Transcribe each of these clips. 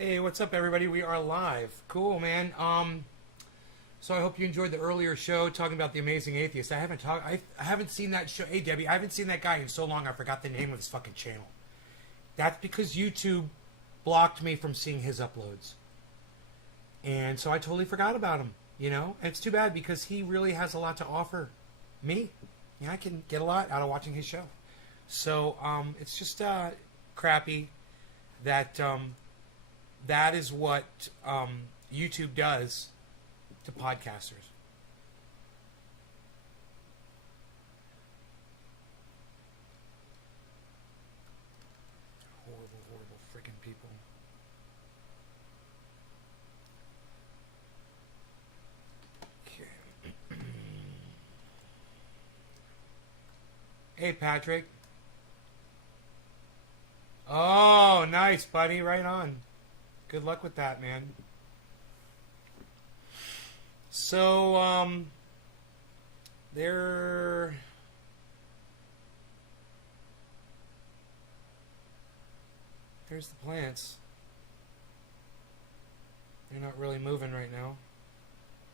Hey, what's up, everybody? We are live. Cool, man. So I hope you enjoyed the earlier show talking about the Amazing Atheist. I haven't seen that show. Hey, Debbie, I haven't seen that guy in so long. I forgot the name of his fucking channel. That's because YouTube blocked me from seeing his uploads, and so I totally forgot about him. And it's too bad because he really has a lot to offer me. I can get a lot out of watching his show. So it's just crappy that. That is what YouTube does to podcasters. Horrible, horrible freaking people. Okay. Hey, Patrick. Oh, nice, buddy. Right on. Good luck with that, man. So, there's the plants. They're not really moving right now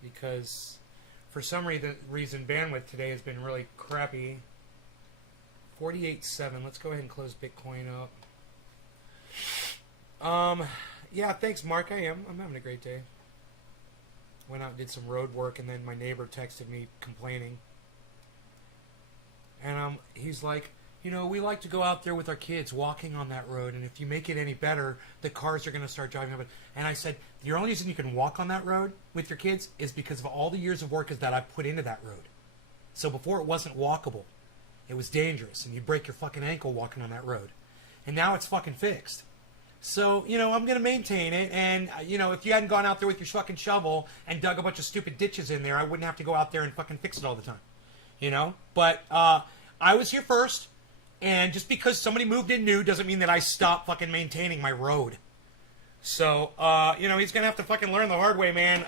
because for some reason bandwidth today has been really crappy. 48.7. Let's go ahead and close Bitcoin up. Yeah, thanks, Mark. I'm having a great day. Went out and did some road work, and then my neighbor texted me complaining. And he's like, we like to go out there with our kids walking on that road, and if you make it any better, the cars are going to start driving up it. And I said, the only reason you can walk on that road with your kids is because of all the years of work that I've put into that road. So before it wasn't walkable. It was dangerous, and you'd break your fucking ankle walking on that road. And now it's fucking fixed. So, I'm going to maintain it, and, if you hadn't gone out there with your fucking shovel and dug a bunch of stupid ditches in there, I wouldn't have to go out there and fucking fix it all the time, But, I was here first, and just because somebody moved in new doesn't mean that I stop fucking maintaining my road. So, he's going to have to fucking learn the hard way, man.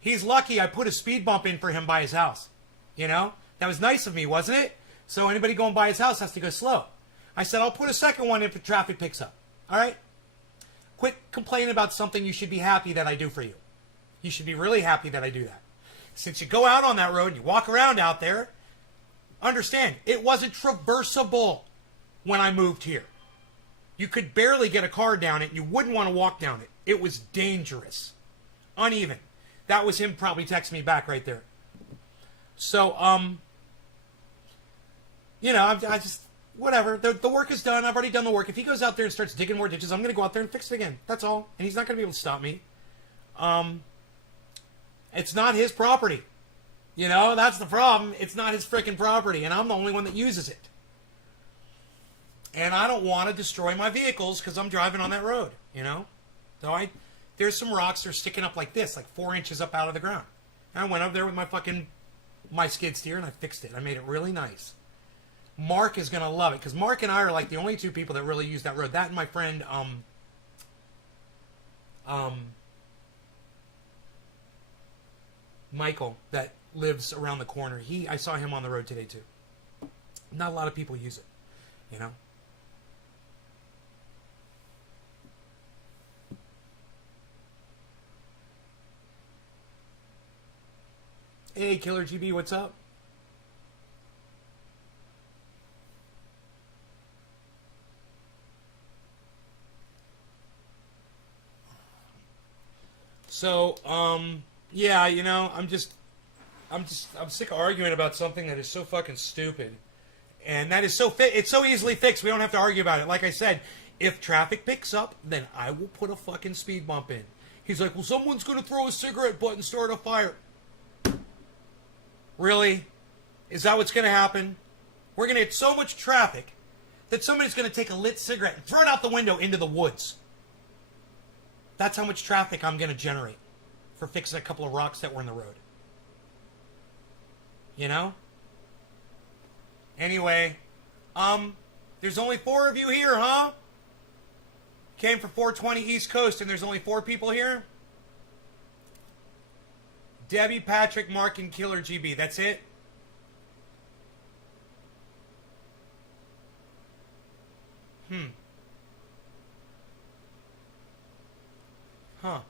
He's lucky I put a speed bump in for him by his house, That was nice of me, wasn't it? So anybody going by his house has to go slow. I said, I'll put a second one in if traffic picks up. All right? Quit complaining about something you should be happy that I do for you. You should be really happy that I do that. Since you go out on that road and you walk around out there, understand, it wasn't traversable when I moved here. You could barely get a car down it and you wouldn't want to walk down it. It was dangerous. Uneven. That was him probably texting me back right there. So, I just... Whatever. The work is done. I've already done the work. If he goes out there and starts digging more ditches, I'm going to go out there and fix it again. That's all. And he's not going to be able to stop me. It's not his property. That's the problem. It's not his freaking property. And I'm the only one that uses it. And I don't want to destroy my vehicles because I'm driving on that road, So there's some rocks that are sticking up like this, like 4 inches up out of the ground. And I went up there with my skid steer and I fixed it. I made it really nice. Mark is going to love it, because Mark and I are like the only two people that really use that road. That and my friend, Michael, that lives around the corner. I saw him on the road today, too. Not a lot of people use it, Hey, Killer GB, what's up? So, yeah, I'm sick of arguing about something that is so fucking stupid. And that is it's so easily fixed, we don't have to argue about it. Like I said, if traffic picks up, then I will put a fucking speed bump in. He's like, well, someone's going to throw a cigarette butt and start a fire. Really? Is that what's going to happen? We're going to hit so much traffic that somebody's going to take a lit cigarette and throw it out the window into the woods. That's how much traffic I'm going to generate for fixing a couple of rocks that were in the road. Anyway, there's only 4 of you here, huh? Came for 420 East Coast and there's only 4 people here? Debbie, Patrick, Mark, and Killer GB. That's it? Huh.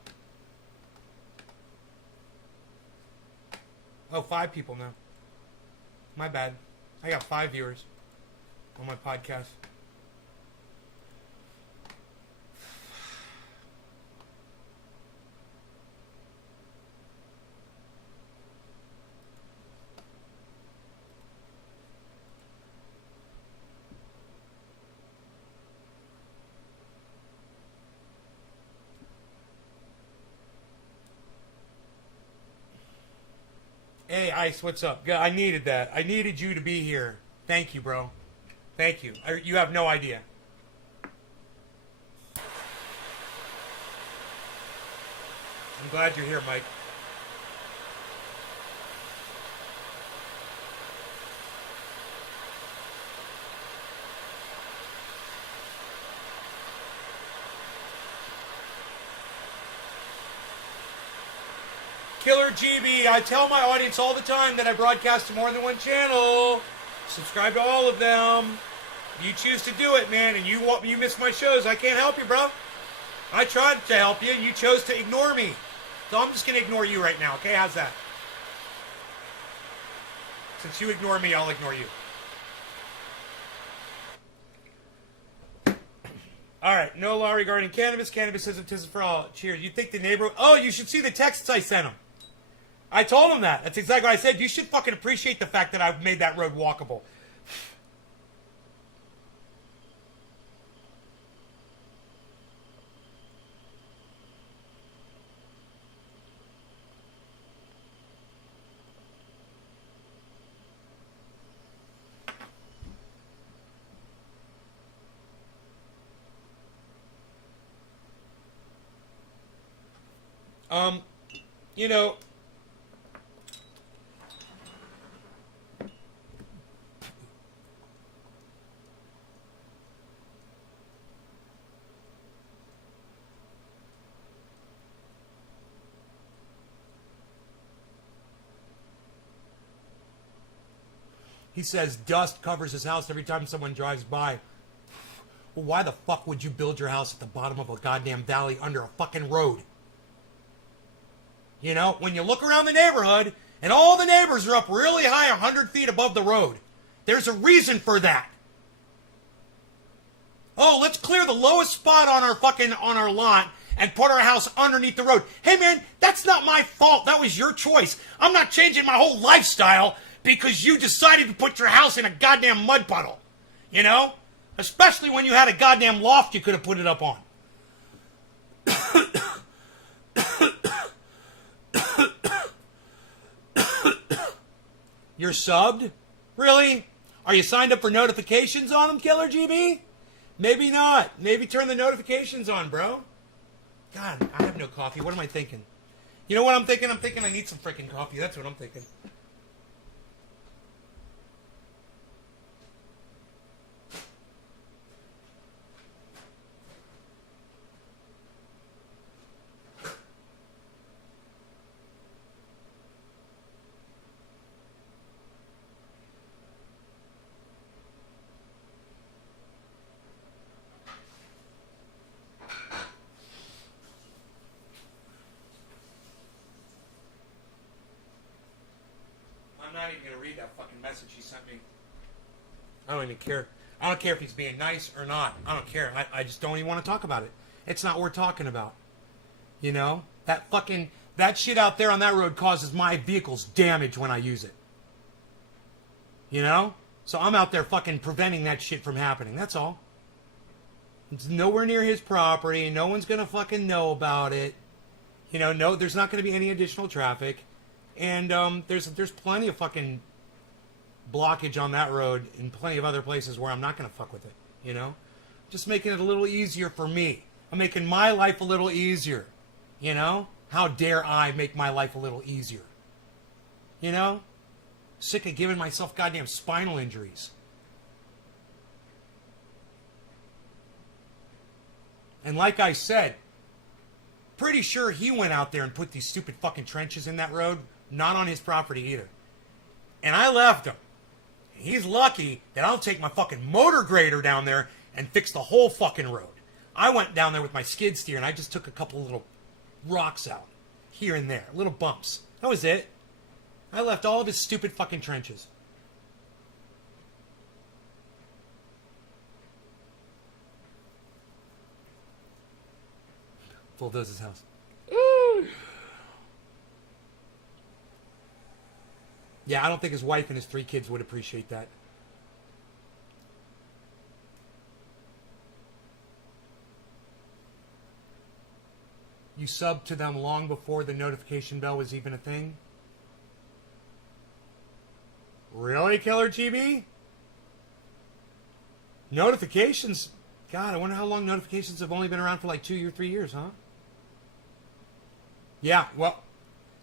Oh, 5 people now. My bad. I got 5 viewers on my podcast. Hey, Ice, what's up? I needed that. I needed you to be here. Thank you, bro. Thank you. You have no idea. I'm glad you're here, Mike. Killer GB, I tell my audience all the time that I broadcast to more than one channel. Subscribe to all of them. You choose to do it, man, and you miss my shows. I can't help you, bro. I tried to help you, and you chose to ignore me. So I'm just going to ignore you right now, okay? How's that? Since you ignore me, I'll ignore you. All right, no law regarding cannabis. Cannabis isn't for all. Cheers. You think the neighbor... Oh, you should see the texts I sent him. I told him that. That's exactly what I said. You should fucking appreciate the fact that I've made that road walkable. You know... He says dust covers his house every time someone drives by. Well, why the fuck would you build your house at the bottom of a goddamn valley under a fucking road? You know, when you look around the neighborhood and all the neighbors are up really high 100 feet above the road, there's a reason for that. Oh, let's clear the lowest spot on our lot and put our house underneath the road. Hey man, that's not my fault. That was your choice. I'm not changing my whole lifestyle because you decided to put your house in a goddamn mud puddle. You know? Especially when you had a goddamn loft you could have put it up on. You're subbed? Really? Are you signed up for notifications on them, Killer GB? Maybe not. Maybe turn the notifications on, bro. God, I have no coffee. What am I thinking? You know what I'm thinking? I'm thinking I need some freaking coffee. That's what I'm thinking. I'm not even going to read that fucking message he sent me. I don't even care. I don't care if he's being nice or not. I don't care. I just don't even want to talk about it. It's not worth talking about. You know? That shit out there on that road causes my vehicles damage when I use it. You know? So I'm out there fucking preventing that shit from happening. That's all. It's nowhere near his property. No one's going to fucking know about it. You know, no, there's not going to be any additional traffic. And there's plenty of fucking blockage on that road and plenty of other places where I'm not going to fuck with it, you know? Just making it a little easier for me. I'm making my life a little easier, you know? How dare I make my life a little easier? You know? Sick of giving myself goddamn spinal injuries. And like I said, pretty sure he went out there and put these stupid fucking trenches in that road. Not on his property either. And I left him. He's lucky that I'll take my fucking motor grader down there and fix the whole fucking road. I went down there with my skid steer and I just took a couple little rocks out here and there, little bumps. That was it. I left all of his stupid fucking trenches. Bulldozer's house. Yeah, I don't think his wife and his 3 kids would appreciate that. You subbed to them long before the notification bell was even a thing? Really, Killer GB? Notifications? God, I wonder how long notifications have only been around for like 2 or 3 years, huh? Yeah, well,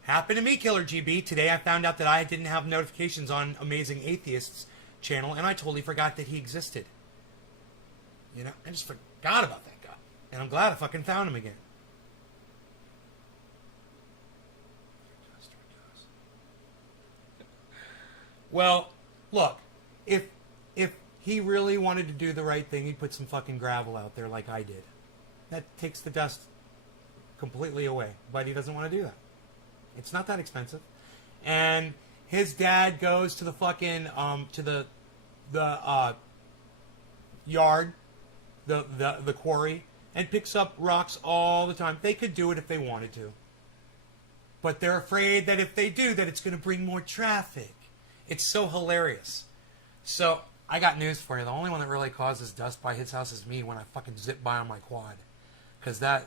happened to me, Killer GB. Today I found out that I didn't have notifications on Amazing Atheist's channel, and I totally forgot that he existed. You know, I just forgot about that guy. And I'm glad I fucking found him again. Well, look, if he really wanted to do the right thing, he'd put some fucking gravel out there like I did. That takes the dust completely away, but he doesn't want to do that. It's not that expensive. And his dad goes to the fucking to the yard, the quarry, and picks up rocks all the time. They could do it if they wanted to, but they're afraid that if they do, that it's going to bring more traffic. It's so hilarious. So I got news for you. The only one that really causes dust by his house is me when I fucking zip by on my quad. Because if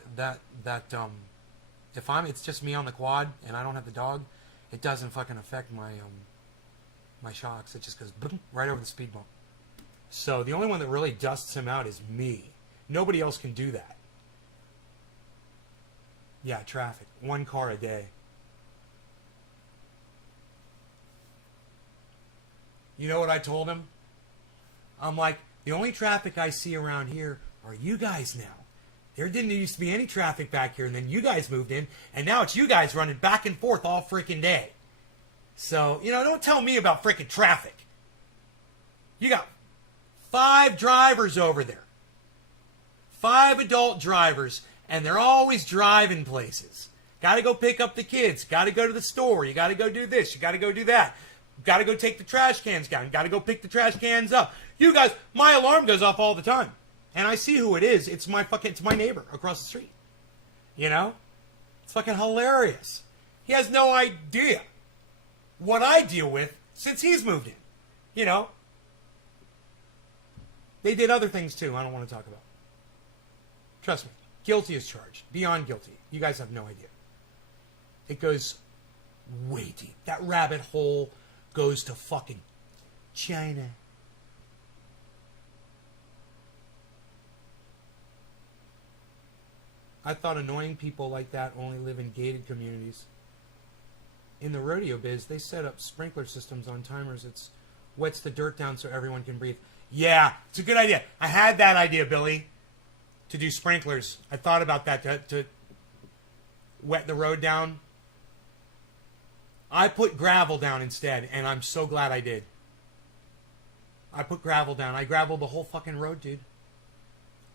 it's just me on the quad and I don't have the dog, it doesn't fucking affect my my shocks. It just goes boom, right over the speed bump. So the only one that really dusts him out is me. Nobody else can do that. Yeah, traffic. 1 car a day. You know what I told him? I'm like, the only traffic I see around here are you guys now. There didn't used to be any traffic back here, and then you guys moved in, and now it's you guys running back and forth all freaking day. So, you know, don't tell me about freaking traffic. You got 5 drivers over there. 5 adult drivers, and they're always driving places. Got to go pick up the kids. Got to go to the store. You got to go do this. You got to go do that. Got to go take the trash cans down. Got to go pick the trash cans up. You guys, my alarm goes off all the time. And I see who it is. It's my neighbor across the street. You know? It's fucking hilarious. He has no idea what I deal with since he's moved in. You know? They did other things too I don't want to talk about. Trust me. Guilty as charged. Beyond guilty. You guys have no idea. It goes way deep. That rabbit hole goes to fucking China. I thought annoying people like that only live in gated communities. In the rodeo biz, they set up sprinkler systems on timers. It wets the dirt down so everyone can breathe. Yeah, it's a good idea. I had that idea, Billy, to do sprinklers. I thought about that to wet the road down. I put gravel down instead, and I'm so glad I did. I put gravel down. I graveled the whole fucking road, dude.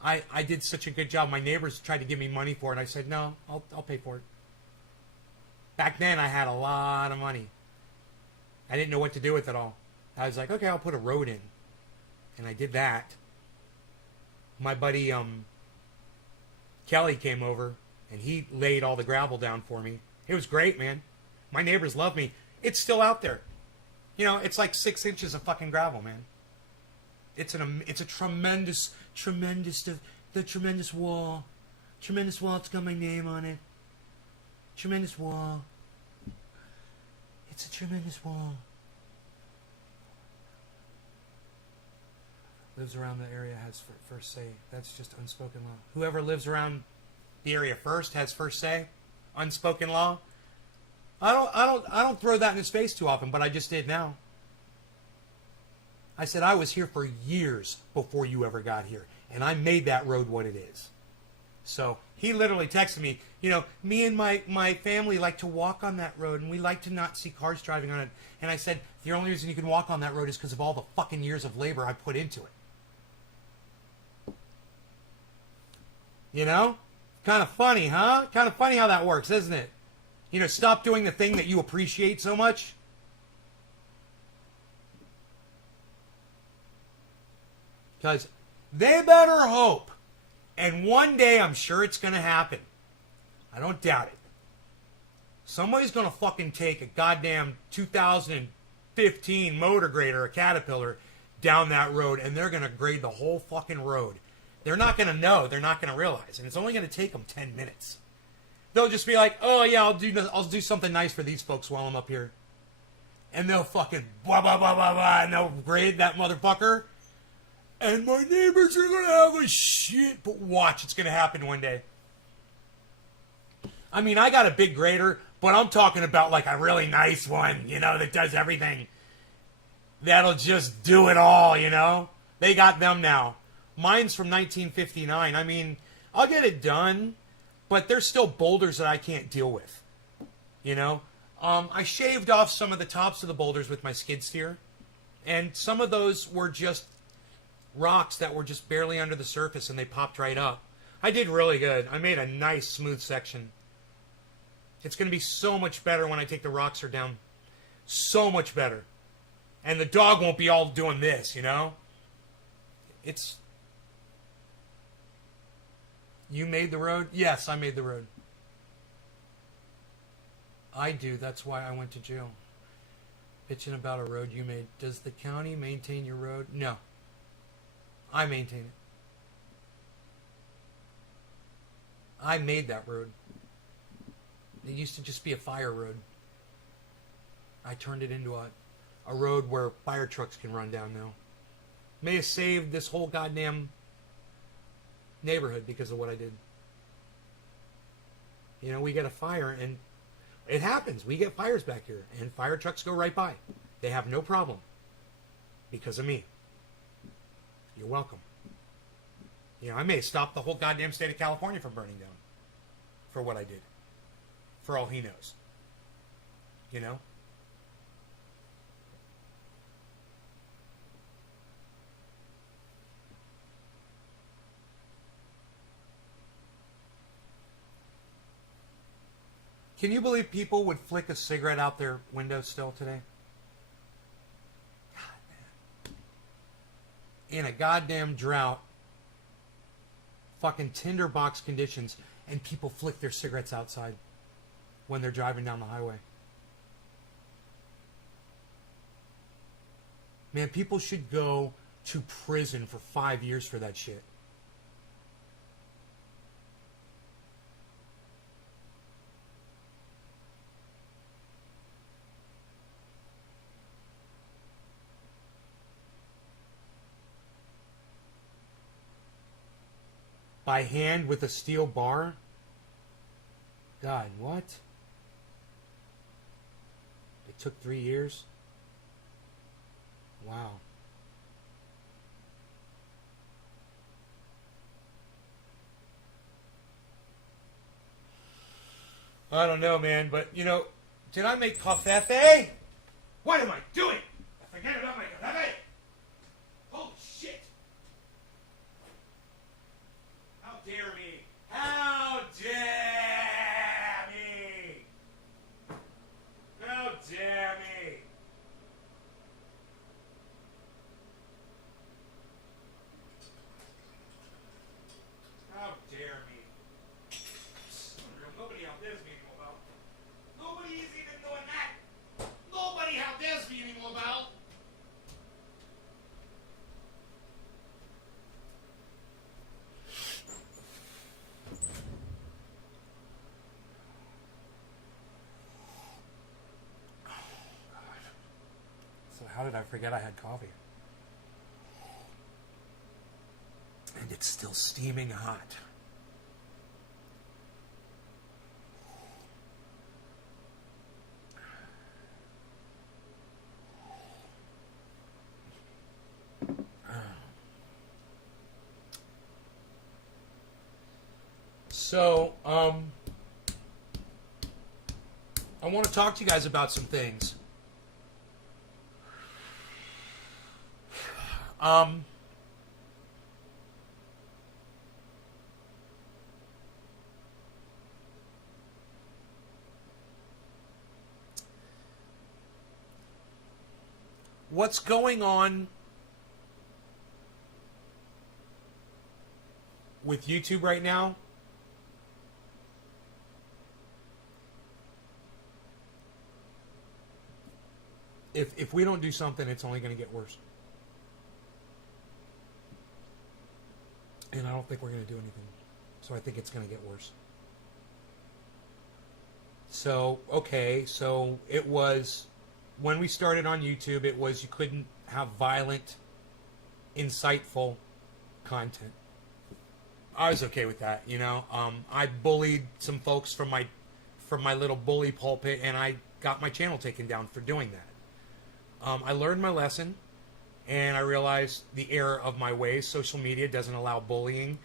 I did such a good job. My neighbors tried to give me money for it. I said, no, I'll pay for it. Back then, I had a lot of money. I didn't know what to do with it all. I was like, okay, I'll put a road in. And I did that. My buddy Kelly came over, and he laid all the gravel down for me. It was great, man. My neighbors love me. It's still out there. You know, it's like 6 inches of fucking gravel, man. It's a tremendous wall. Tremendous wall. It's got my name on it. Tremendous wall. It's a tremendous wall. Lives around the area has first say. That's just unspoken law. Whoever lives around the area first has first say. Unspoken law. I don't throw that in his face too often, but I just did now. I said I was here for years before you ever got here, and I made that road what it is. So he literally texted me, you know, me and my family like to walk on that road, and we like to not see cars driving on it. And I said, the only reason you can walk on that road is because of all the fucking years of labor I put into it. You know? Kind of funny, huh? Kind of funny how that works, isn't it? You know, stop doing the thing that you appreciate so much. Because they better hope. And one day I'm sure it's going to happen. I don't doubt it. Somebody's going to fucking take a goddamn 2015 motor grader, a Caterpillar, down that road, and they're going to grade the whole fucking road. They're not going to know. They're not going to realize. And it's only going to take them 10 minutes. They'll just be like, oh, yeah, I'll do something nice for these folks while I'm up here. And they'll fucking blah, blah, blah, blah, blah, and they'll grade that motherfucker. And my neighbors are going to have a shit. But watch, it's going to happen one day. I mean, I got a big grader, but I'm talking about like a really nice one, you know, that does everything. That'll just do it all, you know. They got them now. Mine's from 1959. I mean, I'll get it done, but there's still boulders that I can't deal with, you know. I shaved off some of the tops of the boulders with my skid steer, and some of those were just rocks that were just barely under the surface, and they popped right up. I did really good. I made a nice, smooth section. It's going to be so much better when I take the rockser down. So much better. And the dog won't be all doing this, you know? It's... You made the road? Yes, I made the road. I do. That's why I went to jail. Bitching about a road you made. Does the county maintain your road? No. I maintain it. I made that road. It used to just be a fire road. I turned it into a road where fire trucks can run down now. May have saved this whole goddamn neighborhood because of what I did. You know, we get a fire and it happens. We get fires back here and fire trucks go right by. They have no problem because of me. You're welcome. You know, I may have stopped the whole goddamn state of California from burning down for what I did. For all he knows. You know? Can you believe people would flick a cigarette out their window still today? God, man. In a goddamn drought, fucking tinderbox conditions, and people flick their cigarettes outside when they're driving down the highway. Man, people should go to prison for 5 years for that shit. By hand with a steel bar? God, what? It took 3 years? Wow. I don't know, man, but, you know, did I make covfefe? What am I doing? I forget about my covfefe. Holy shit. How dare me? How dare me? How dare me? How dare me? Nobody out there's me anymore about. Nobody is even doing that. Nobody out there's me anymore about. So how did I forget I had coffee? And it's still steaming hot. So, I want to talk to you guys about some things. what's going on with YouTube right now, if we don't do something, it's only going to get worse. And I don't think we're going to do anything. So I think it's going to get worse. So, okay, so it was, when we started on YouTube, it was you couldn't have violent, insightful content. I was okay with that, you know. I bullied some folks from my little bully pulpit, and I got my channel taken down for doing that. I learned my lesson, and I realized the error of my ways. Social media doesn't allow bullying.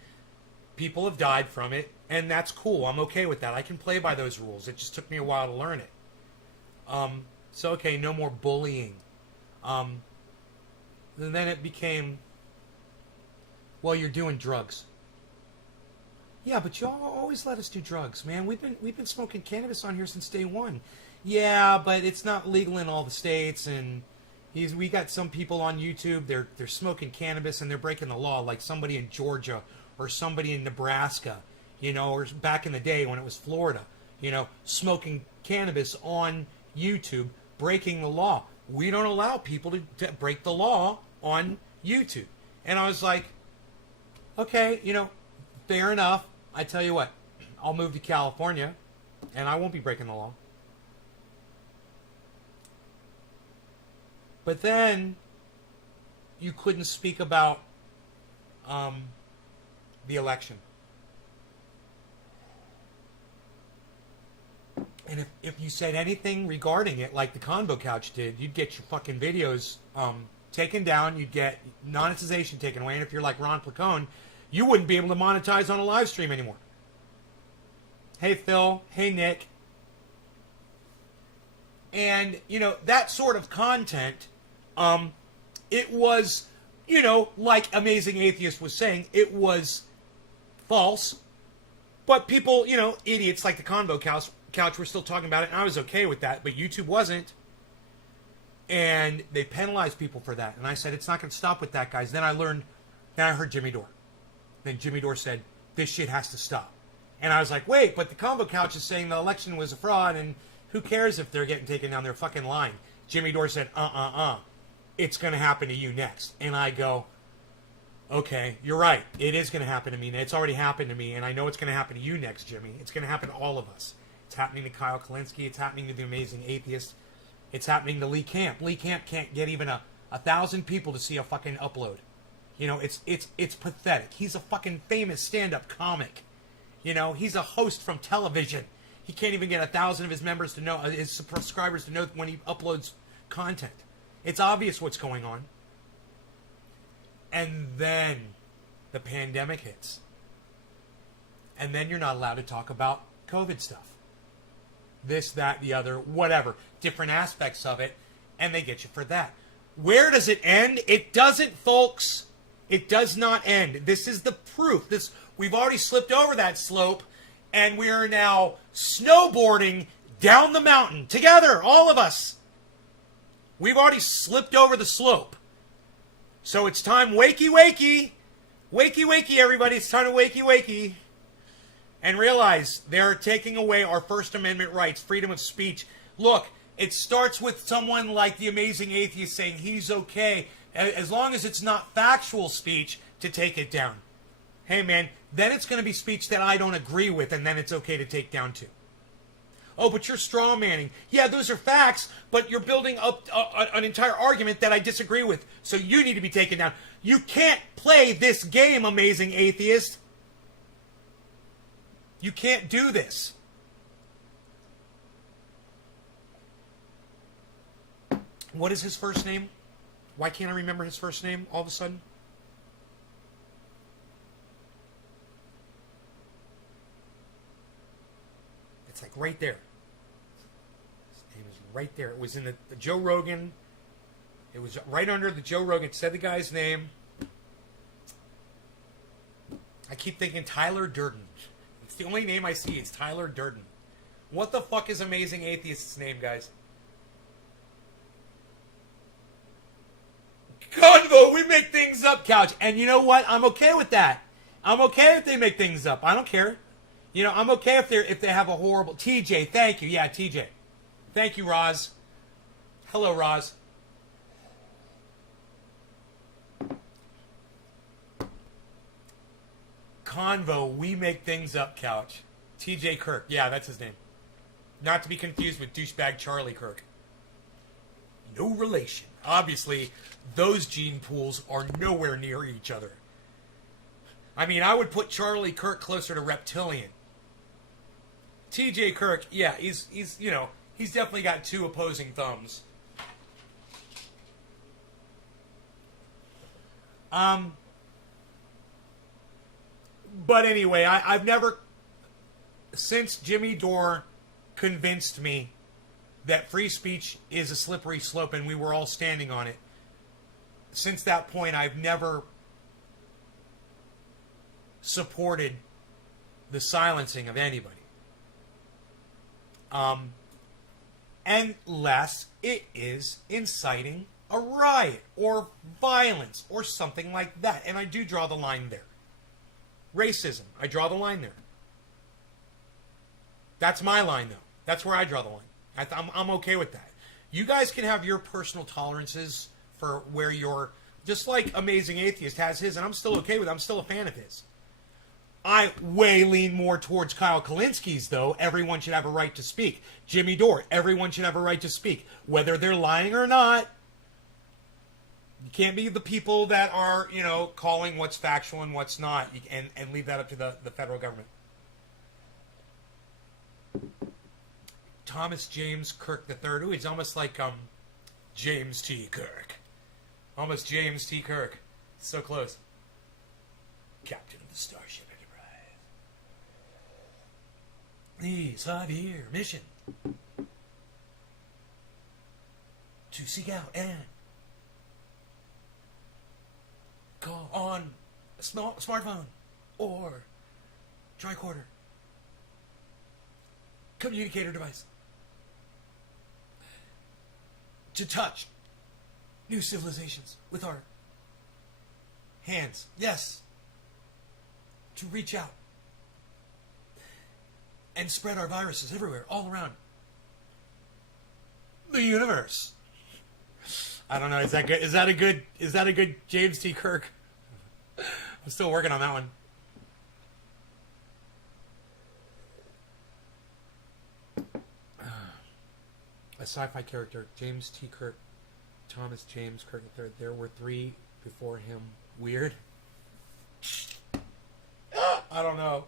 People have died from it, and that's cool. I'm okay with that. I can play by those rules. It just took me a while to learn it. So, okay, no more bullying. And then it became, well, you're doing drugs. Yeah, but y'all always let us do drugs, man. We've been smoking cannabis on here since day one. Yeah, but it's not legal in all the states, and we got some people on YouTube. They're smoking cannabis and they're breaking the law, like somebody in Georgia or somebody in Nebraska, you know, or back in the day when it was Florida, you know, smoking cannabis on YouTube, breaking the law. We don't allow people to break the law on YouTube. And I was like, okay, you know, fair enough. I tell you what, I'll move to California and I won't be breaking the law. But then you couldn't speak about the election. And if you said anything regarding it, like the Convo Couch did, you'd get your fucking videos taken down. You'd get monetization taken away. And if you're like Ron Placone, you wouldn't be able to monetize on a live stream anymore. Hey, Phil. Hey, Nick. And, you know, that sort of content, it was, you know, like Amazing Atheist was saying, it was false. But people, you know, idiots like the Convo Couch were still talking about it, and I was okay with that, but YouTube wasn't. And they penalized people for that. And I said, it's not going to stop with that, guys. Then I heard Jimmy Dore. Then Jimmy Dore said, this shit has to stop. And I was like, wait, but the Convo Couch is saying the election was a fraud, and who cares if they're getting taken down? They're fucking lying. Jimmy Dore said, it's going to happen to you next. And I go, okay, you're right. It is going to happen to me. It's already happened to me, and I know it's going to happen to you next, Jimmy. It's going to happen to all of us. It's happening to Kyle Kalinske. It's happening to the Amazing Atheist. It's happening to Lee Camp. Lee Camp can't get even 1,000 people to see a fucking upload. You know, it's pathetic. He's a fucking famous stand-up comic. You know, he's a host from television. He can't even get 1,000 of his members to know, his subscribers to know when he uploads content. It's obvious what's going on. And then the pandemic hits. And then you're not allowed to talk about COVID stuff. This, that, the other, whatever. Different aspects of it. And they get you for that. Where does it end? It doesn't, folks. It does not end. This is the proof. We've already slipped over that slope. And we are now snowboarding down the mountain. Together, all of us. We've already slipped over the slope. So it's time, wakey, wakey. Wakey, wakey, everybody. It's time to wakey, wakey. And realize they're taking away our First Amendment rights, freedom of speech. Look, it starts with someone like the Amazing Atheist saying he's okay, as long as it's not factual speech, to take it down. Hey, man, then it's going to be speech that I don't agree with, and then it's okay to take down too. Oh, but you're straw manning. Yeah, those are facts, but you're building up an entire argument that I disagree with, so you need to be taken down. You can't play this game, Amazing Atheist. You can't do this. What is his first name? Why can't I remember his first name all of a sudden? It's like right there. His name is right there. It was in the Joe Rogan. It was right under the Joe Rogan. It said the guy's name. I keep thinking Tyler Durden. It's the only name I see. It's Tyler Durden. What the fuck is Amazing Atheist's name, guys? Couch. And you know what? I'm okay with that. I'm okay if they make things up. I don't care. You know, I'm okay if they have a horrible... TJ, thank you. Yeah, TJ. Thank you, Roz. Hello, Roz. Convo, we make things up, Couch. TJ Kirk. Yeah, that's his name. Not to be confused with douchebag Charlie Kirk. No relation. Obviously, those gene pools are nowhere near each other. I mean, I would put Charlie Kirk closer to reptilian. TJ Kirk, yeah, he's you know, he's definitely got two opposing thumbs. But anyway, I've never, since Jimmy Dore convinced me that free speech is a slippery slope and we were all standing on it, since that point I've never supported the silencing of anybody. Unless it is inciting a riot or violence or something like that. And I do draw the line there. Racism, I draw the line there. That's my line, though. That's where I draw the line. I'm okay with that. You guys can have your personal tolerances for where you're... Just like Amazing Atheist has his, and I'm still okay with it. I'm still a fan of his. I way lean more towards Kyle Kalinski's, though. Everyone should have a right to speak. Jimmy Dore, everyone should have a right to speak. Whether they're lying or not, you can't be the people that are, you know, calling what's factual and what's not, and leave that up to the federal government. Thomas James Kirk III. Ooh, he's almost like James T. Kirk. Almost James T. Kirk. So close. Captain of the Starship Enterprise. These 5-year mission to seek out and call on a smartphone or tricorder communicator device to touch new civilizations with our hands. Yes. To reach out and spread our viruses everywhere, all around the universe. I don't know. Is that good? Is that a good James T. Kirk? I'm still working on that one. A sci-fi character, James T. Kirk, Thomas James Kirk III. There were 3 before him. Weird. I don't know.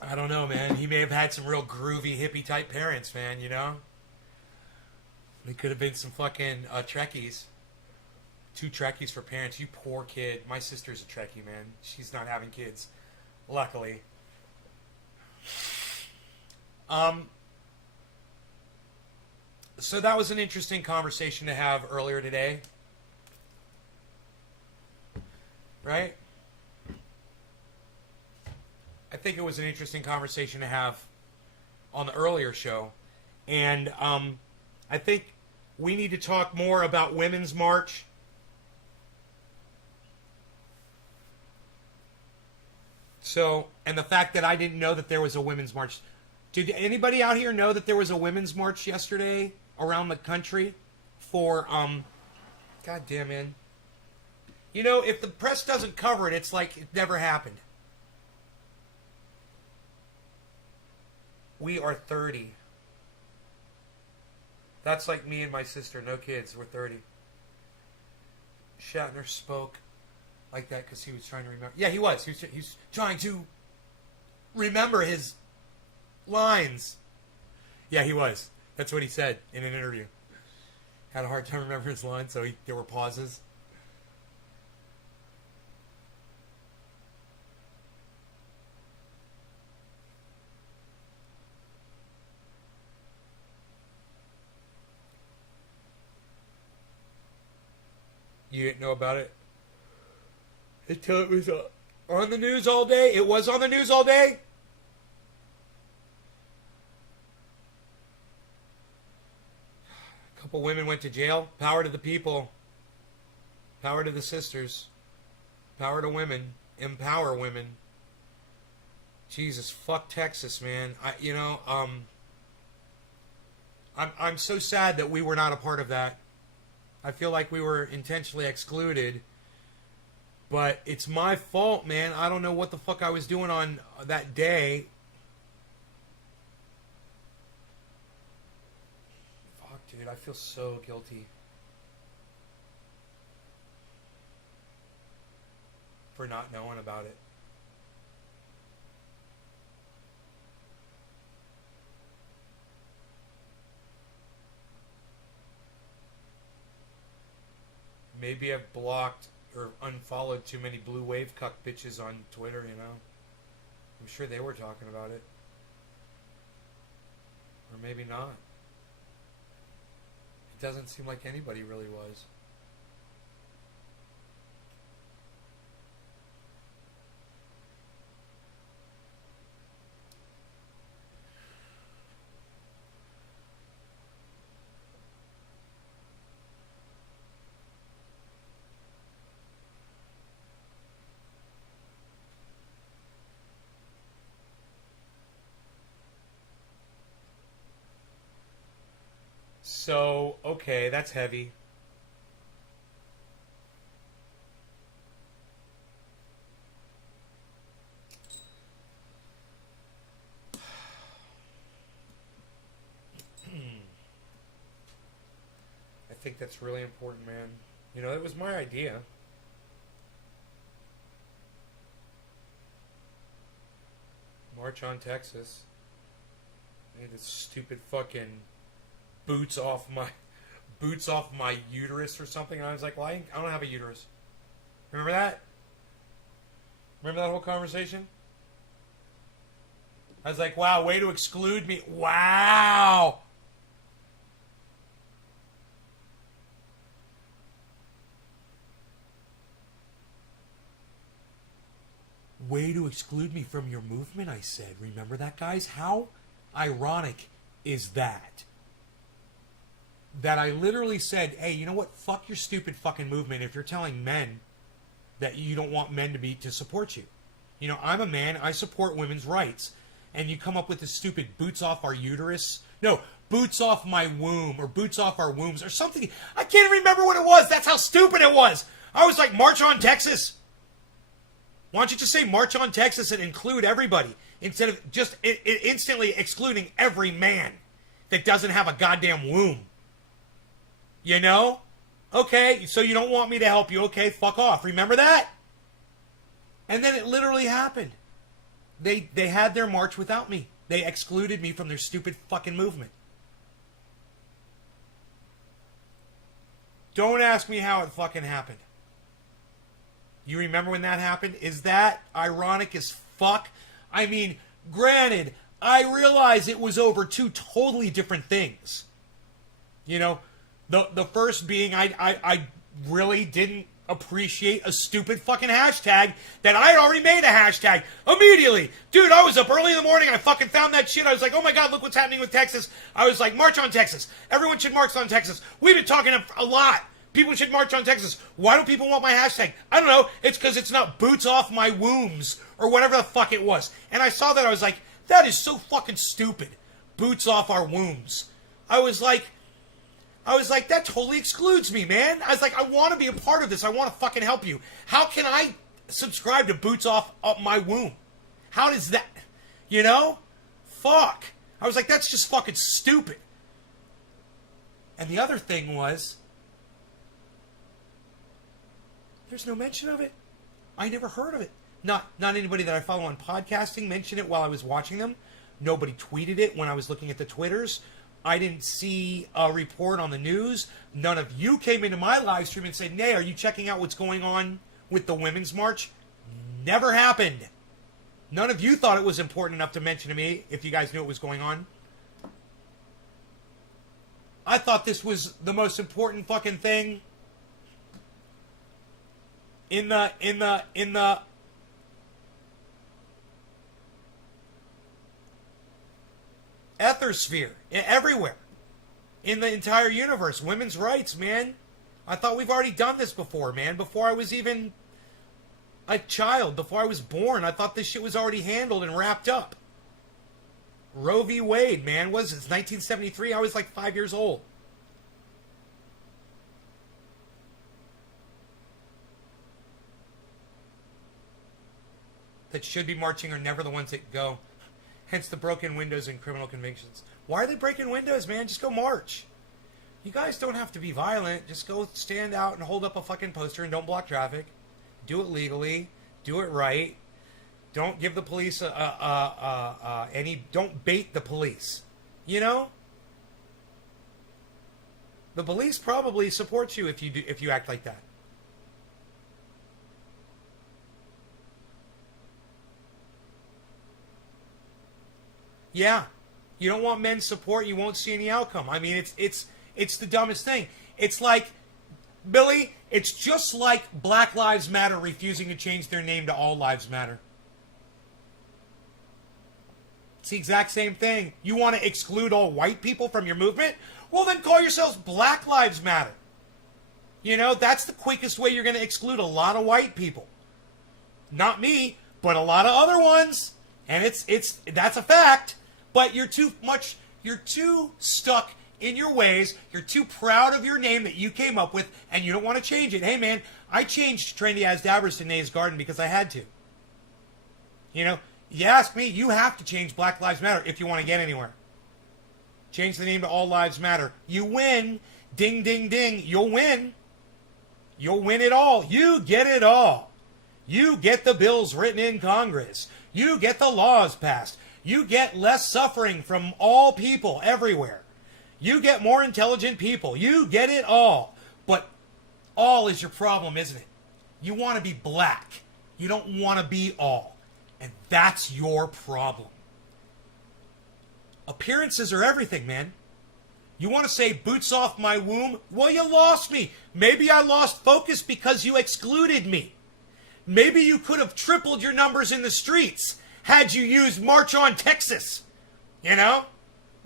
I don't know, man. He may have had some real groovy hippie type parents, man. You know. They could have been some fucking Trekkies. 2 Trekkies for parents. You poor kid. My sister's a Trekkie, man. She's not having kids. Luckily. So that was an interesting conversation to have earlier today. Right? I think it was an interesting conversation to have on the earlier show. And I think we need to talk more about Women's March. So, and the fact that I didn't know that there was a Women's March. Did anybody out here know that there was a Women's March yesterday around the country for, God damn, man. You know, if the press doesn't cover it, it's like it never happened. We are 30. That's like me and my sister. No kids. We're 30. Shatner spoke like that because he was trying to remember. Yeah, he was. He was trying to remember his lines. Yeah, he was. That's what he said in an interview. Had a hard time remembering his lines, so there were pauses. You didn't know about it until it was on the news all day? It was on the news all day? A couple women went to jail. Power to the people. Power to the sisters. Power to women. Empower women. Jesus, fuck Texas, man. I'm so sad that we were not a part of that. I feel like we were intentionally excluded. But it's my fault, man. I don't know what the fuck I was doing on that day. Fuck, dude. I feel so guilty. For not knowing about it. Maybe I've blocked or unfollowed too many blue wave cuck bitches on Twitter, you know? I'm sure they were talking about it. Or maybe not. It doesn't seem like anybody really was. So, okay, that's heavy. I think that's really important, man. You know, it was my idea. March on Texas. Hey, this stupid fucking boots off my uterus or something. And I was like, well, I don't have a uterus. Remember that? Remember that whole conversation? I was like, wow, way to exclude me. Wow. Way to exclude me from your movement, I said. Remember that, guys? How ironic is that? That I literally said, hey, you know what? Fuck your stupid fucking movement if you're telling men that you don't want men to support you. You know, I'm a man. I support women's rights. And you come up with this stupid boots off our uterus. No, boots off my womb or boots off our wombs or something. I can't even remember what it was. That's how stupid it was. I was like, March on Texas. Why don't you just say March on Texas and include everybody instead of just instantly excluding every man that doesn't have a goddamn womb? You know? Okay, so you don't want me to help you. Okay, fuck off. Remember that? And then it literally happened. They had their march without me. They excluded me from their stupid fucking movement. Don't ask me how it fucking happened. You remember when that happened? Is that ironic as fuck? I mean, granted, I realize it was over two totally different things. You know, the first being I really didn't appreciate a stupid fucking hashtag that I had already made a hashtag immediately. Dude, I was up early in the morning. I fucking found that shit. I was like, oh my God, look what's happening with Texas. I was like, March on Texas. Everyone should march on Texas. We've been talking a lot. People should march on Texas. Why do people want my hashtag? I don't know. It's because it's not boots off my wombs or whatever the fuck it was. And I saw that. I was like, that is so fucking stupid. Boots off our wombs. I was like, that totally excludes me, man. I was like, I want to be a part of this. I want to fucking help you. How can I subscribe to boots off my womb? How does that, you know? Fuck. I was like, that's just fucking stupid. And the other thing was, there's no mention of it. I never heard of it. Not anybody that I follow on podcasting mentioned it while I was watching them. Nobody tweeted it when I was looking at the Twitters. I didn't see a report on the news. None of you came into my live stream and said, Nay, are you checking out what's going on with the Women's March? Never happened. None of you thought it was important enough to mention to me if you guys knew what was going on. I thought this was the most important fucking thing in the ethersphere, everywhere. in the entire universe. Women's rights, man. I thought we've already done this before, man. Before I was even a child, before I was born, I thought this shit was already handled and wrapped up. Roe v. Wade, man, was it 1973? I was like 5 years old. That should be marching are never the ones that go. Hence the broken windows and criminal convictions. Why are they breaking windows, man? Just go march. You guys don't have to be violent. Just go stand out and hold up a fucking poster and don't block traffic. Do it legally. Do it right. Don't give the police don't bait the police. You know? The police probably support you if you act like that. Yeah. You don't want men's support, you won't see any outcome. I mean, it's the dumbest thing. It's like, Billy, it's just like Black Lives Matter refusing to change their name to All Lives Matter. It's the exact same thing. You want to exclude all white people from your movement? Well, then call yourselves Black Lives Matter. You know, that's the quickest way you're going to exclude a lot of white people. Not me, but a lot of other ones. And that's a fact. But you're too stuck in your ways. You're too proud of your name that you came up with, and you don't want to change it. Hey, man, I changed Trendy As Dabbers to Nays Garden because I had to. You know, you ask me, you have to change Black Lives Matter if you want to get anywhere. Change the name to All Lives Matter. You win. Ding, ding, ding. You'll win. You'll win it all. You get it all. You get the bills written in Congress. You get the laws passed. You get less suffering from all people everywhere. You get more intelligent people. You get it all. But all is your problem, isn't it? You want to be black. You don't want to be all. And that's your problem. Appearances are everything, man. You want to say boots off my womb? Well, you lost me. Maybe I lost focus because you excluded me. Maybe you could have tripled your numbers in the streets had you used March on Texas. You know?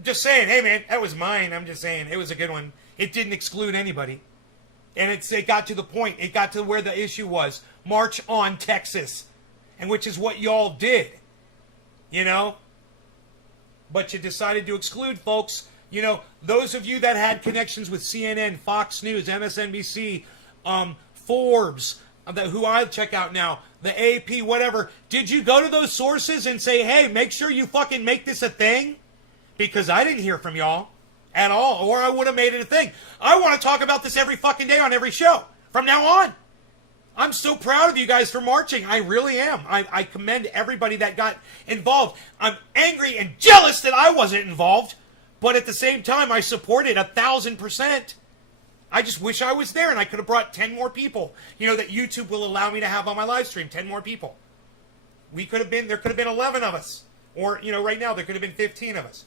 Just saying, hey man, that was mine. I'm just saying, it was a good one. It didn't exclude anybody. And it got to the point. It got to where the issue was. March on Texas. And which is what y'all did. You know? But you decided to exclude folks. You know, those of you that had connections with CNN, Fox News, MSNBC, Forbes, who I check out now, the AP, whatever, did you go to those sources and say, hey, make sure you fucking make this a thing? Because I didn't hear from y'all at all, or I would have made it a thing. I want to talk about this every fucking day on every show from now on. I'm so proud of you guys for marching. I really am. I commend everybody that got involved. I'm angry and jealous that I wasn't involved, but at the same time, I support it 1,000%. I just wish I was there and I could have brought 10 more people, you know, that YouTube will allow me to have on my live stream, 10 more people. There could have been 11 of us. Or, you know, right now there could have been 15 of us.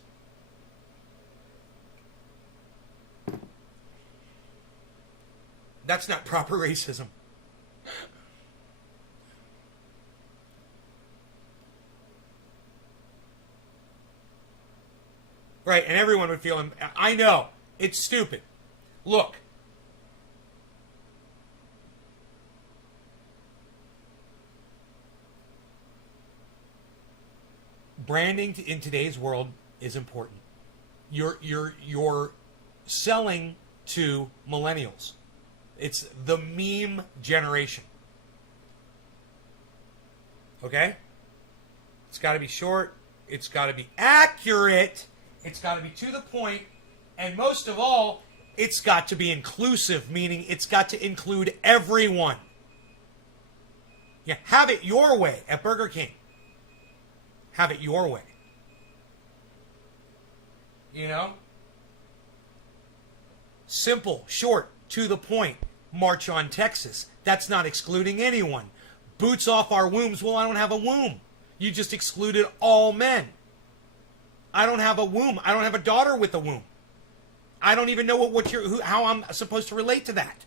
That's not proper racism. Right, and everyone would feel, I know, it's stupid. Look. Branding in today's world is important. You're selling to millennials. It's the meme generation. Okay? It's got to be short. It's got to be accurate. It's got to be to the point. And most of all, it's got to be inclusive, meaning it's got to include everyone. Yeah, have it your way at Burger King. Have it your way. You know? Simple, short, to the point. March on Texas. That's not excluding anyone. Boots off our wombs. Well, I don't have a womb. You just excluded all men. I don't have a womb. I don't have a daughter with a womb. I don't even know how I'm supposed to relate to that.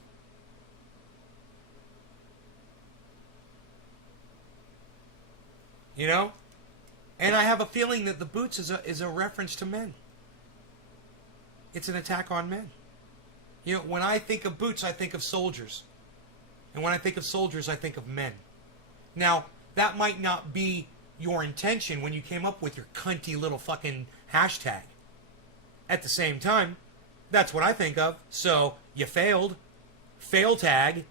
You know? And I have a feeling that the boots is a reference to men. It's an attack on men. You know, when I think of boots, I think of soldiers. And when I think of soldiers, I think of men. Now, that might not be your intention when you came up with your cunty little fucking hashtag. At the same time, that's what I think of. So, you failed. Fail tag.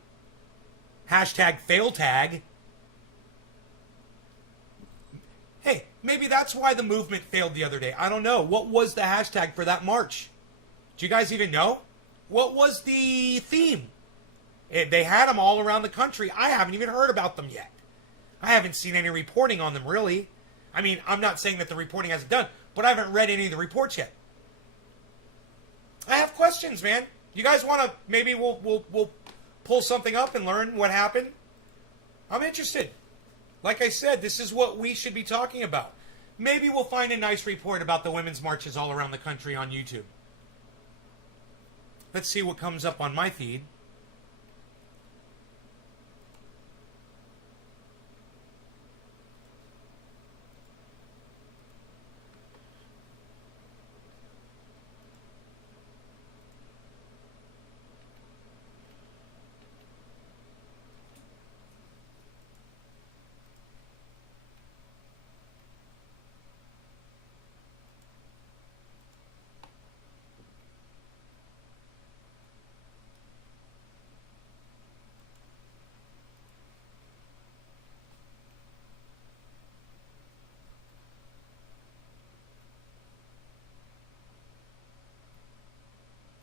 Hashtag fail tag. Hey, maybe that's why the movement failed the other day. I don't know. What was the hashtag for that march? Do you guys even know? What was the theme? They had them all around the country. I haven't even heard about them yet. I haven't seen any reporting on them, really. I mean, I'm not saying that the reporting hasn't done, but I haven't read any of the reports yet. I have questions, man. You guys want to, maybe we'll pull something up and learn what happened? I'm interested. Like I said, this is what we should be talking about. Maybe we'll find a nice report about the women's marches all around the country on YouTube. Let's see what comes up on my feed.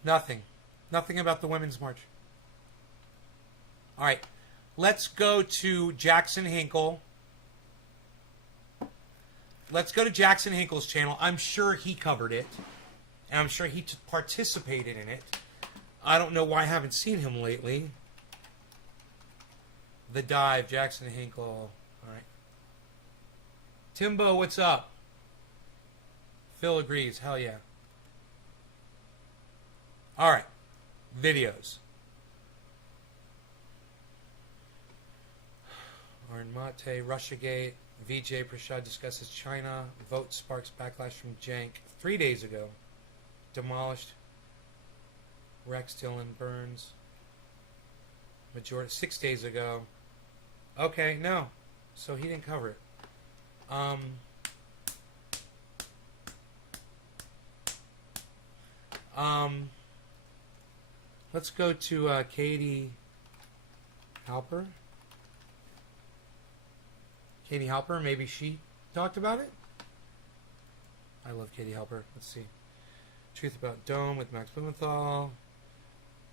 Nothing. Nothing about the Women's March. All right. Let's go to Jackson Hinkle. Let's go to Jackson Hinkle's channel. I'm sure he covered it. And I'm sure he participated in it. I don't know why I haven't seen him lately. The Dive, Jackson Hinkle. All right. Timbo, what's up? Phil agrees. Hell yeah. All right, videos. Arn Mate, Russiagate, VJ Prashad discusses China, vote sparks backlash from Jank 3 days ago. Demolished. Rex Dillon Burns. Majority 6 days ago. Okay, no. So he didn't cover it. Let's go to Katie Halper. Katie Halper, maybe she talked about it? I love Katie Halper. Let's see. Truth About Dome with Max Blumenthal.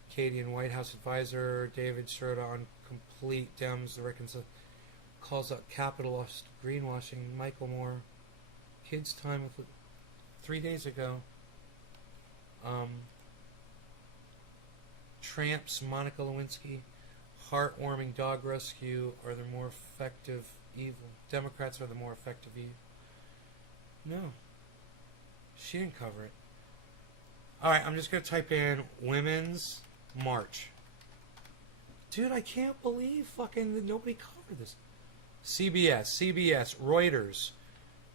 Katie and White House advisor. David Sherda on complete Dems. The reconciliation calls out capitalist greenwashing. Michael Moore. Kids Time with 3 days ago. Tramps, Monica Lewinsky, heartwarming dog rescue are the more effective evil. Democrats are the more effective evil. No. She didn't cover it. Alright, I'm just going to type in Women's March. Dude, I can't believe fucking that nobody covered this. CBS, Reuters,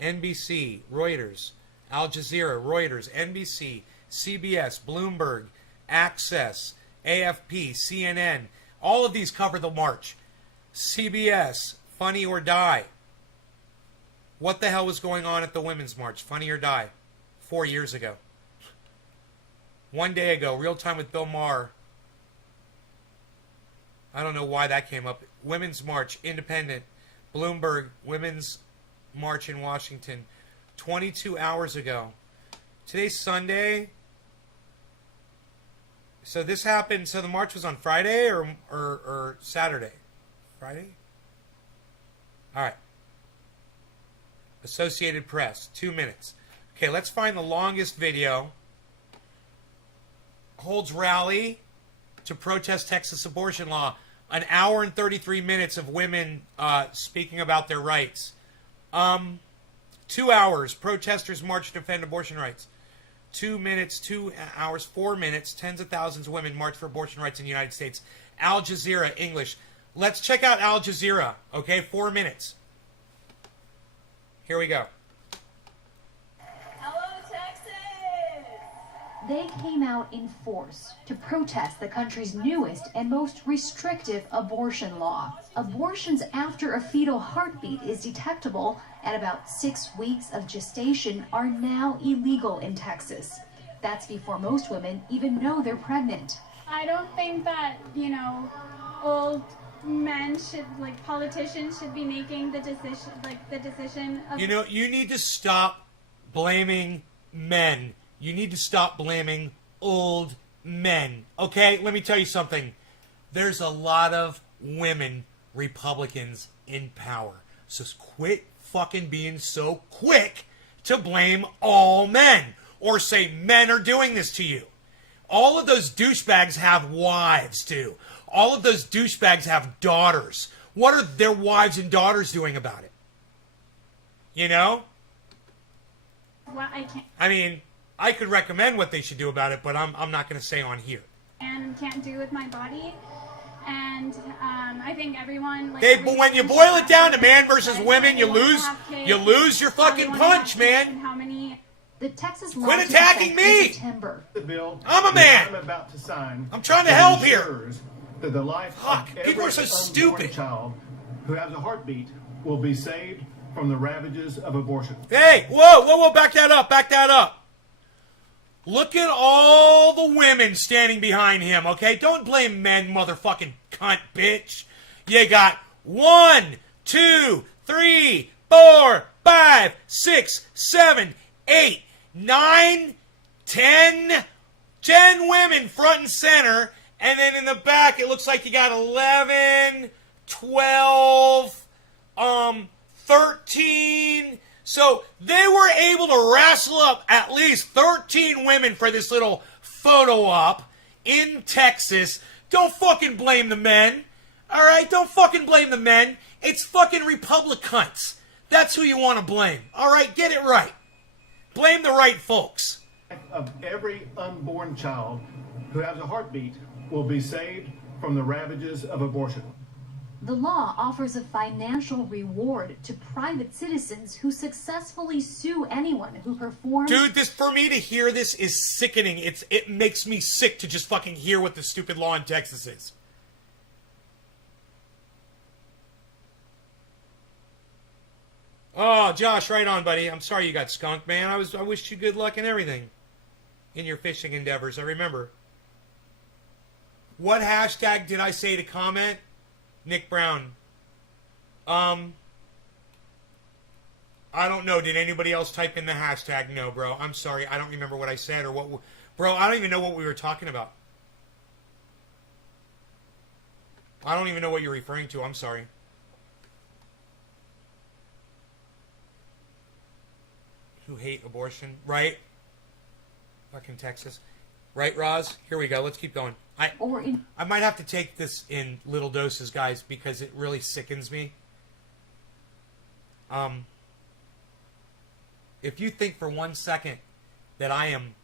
NBC, Reuters, Al Jazeera, Reuters, NBC, CBS, Bloomberg, Access, AFP, CNN, all of these cover the march. CBS, Funny or Die. What the hell was going on at the Women's March? Funny or Die. 4 years ago. 1 day ago, Real Time with Bill Maher. I don't know why that came up. Women's March, Independent, Bloomberg, Women's March in Washington. 22 hours ago. Today's Sunday. So this happened, so the march was on Friday or Saturday? Friday? All right. Associated Press, 2 minutes. Okay, let's find the longest video. Holds rally to protest Texas abortion law. An hour and 33 minutes of women speaking about their rights. 2 hours, protesters march to defend abortion rights. 2 minutes, 2 hours, 4 minutes, tens of thousands of women march for abortion rights in the United States. Al Jazeera, English. Let's check out Al Jazeera, okay? 4 minutes. Here we go. Hello, Texas! They came out in force to protest the country's newest and most restrictive abortion law. Abortions after a fetal heartbeat is detectable at about 6 weeks of gestation are now illegal in Texas. That's before most women even know they're pregnant. I don't think that, old men should, politicians should be making the decision of... You need to stop blaming men. You need to stop blaming old men. Okay, let me tell you something. There's a lot of women Republicans in power. So quit fucking being so quick to blame all men. Or say men are doing this to you. All of those douchebags have wives, too. All of those douchebags have daughters. What are their wives and daughters doing about it? Well, I can't... I mean, I could recommend what they should do about it, but I'm not going to say on here. And can't do with my body. And I think everyone... But when you boil it down to man versus women, you lose your fucking punch, man. How many... The Texas law Quit attacking me! September. The bill I'm a man. I'm about to sign. I'm trying to help here. That the life Fuck, of people every are so unborn stupid. child who has a heartbeat will be saved from the ravages of abortion. Hey, whoa, back that up. Look at all the women standing behind him, okay? Don't blame men, motherfucking cunt, bitch. You got 1, 2, 3, 4, 5, 6, 7, 8, 9, 10 women front and center, and then in the back it looks like you got 11, 12, 13. So they were able to wrestle up at least 13 women for this little photo op in Texas. Don't fucking blame the men. All right? Don't fucking blame the men. It's fucking Republicans. That's who you want to blame. All right? Get it right. Blame the right folks. Of every unborn child who has a heartbeat will be saved from the ravages of abortion. The law offers a financial reward to private citizens who successfully sue anyone who performs... Dude, for me to hear this is sickening. It makes me sick to just fucking hear what the stupid law in Texas is. Oh, Josh, right on, buddy. I'm sorry you got skunked, man. I wished you good luck and everything in your fishing endeavors. I remember. What hashtag did I say to comment? Nick Brown. I don't know. Did anybody else type in the hashtag? No, bro. I'm sorry. I don't remember what I said or what... Bro, I don't even know what we were talking about. I don't even know what you're referring to. I'm sorry. Who hate abortion, right? Fucking Texas. Right, Roz? Here we go. Let's keep going. I might have to take this in little doses, guys, because it really sickens me. If you think for 1 second that I am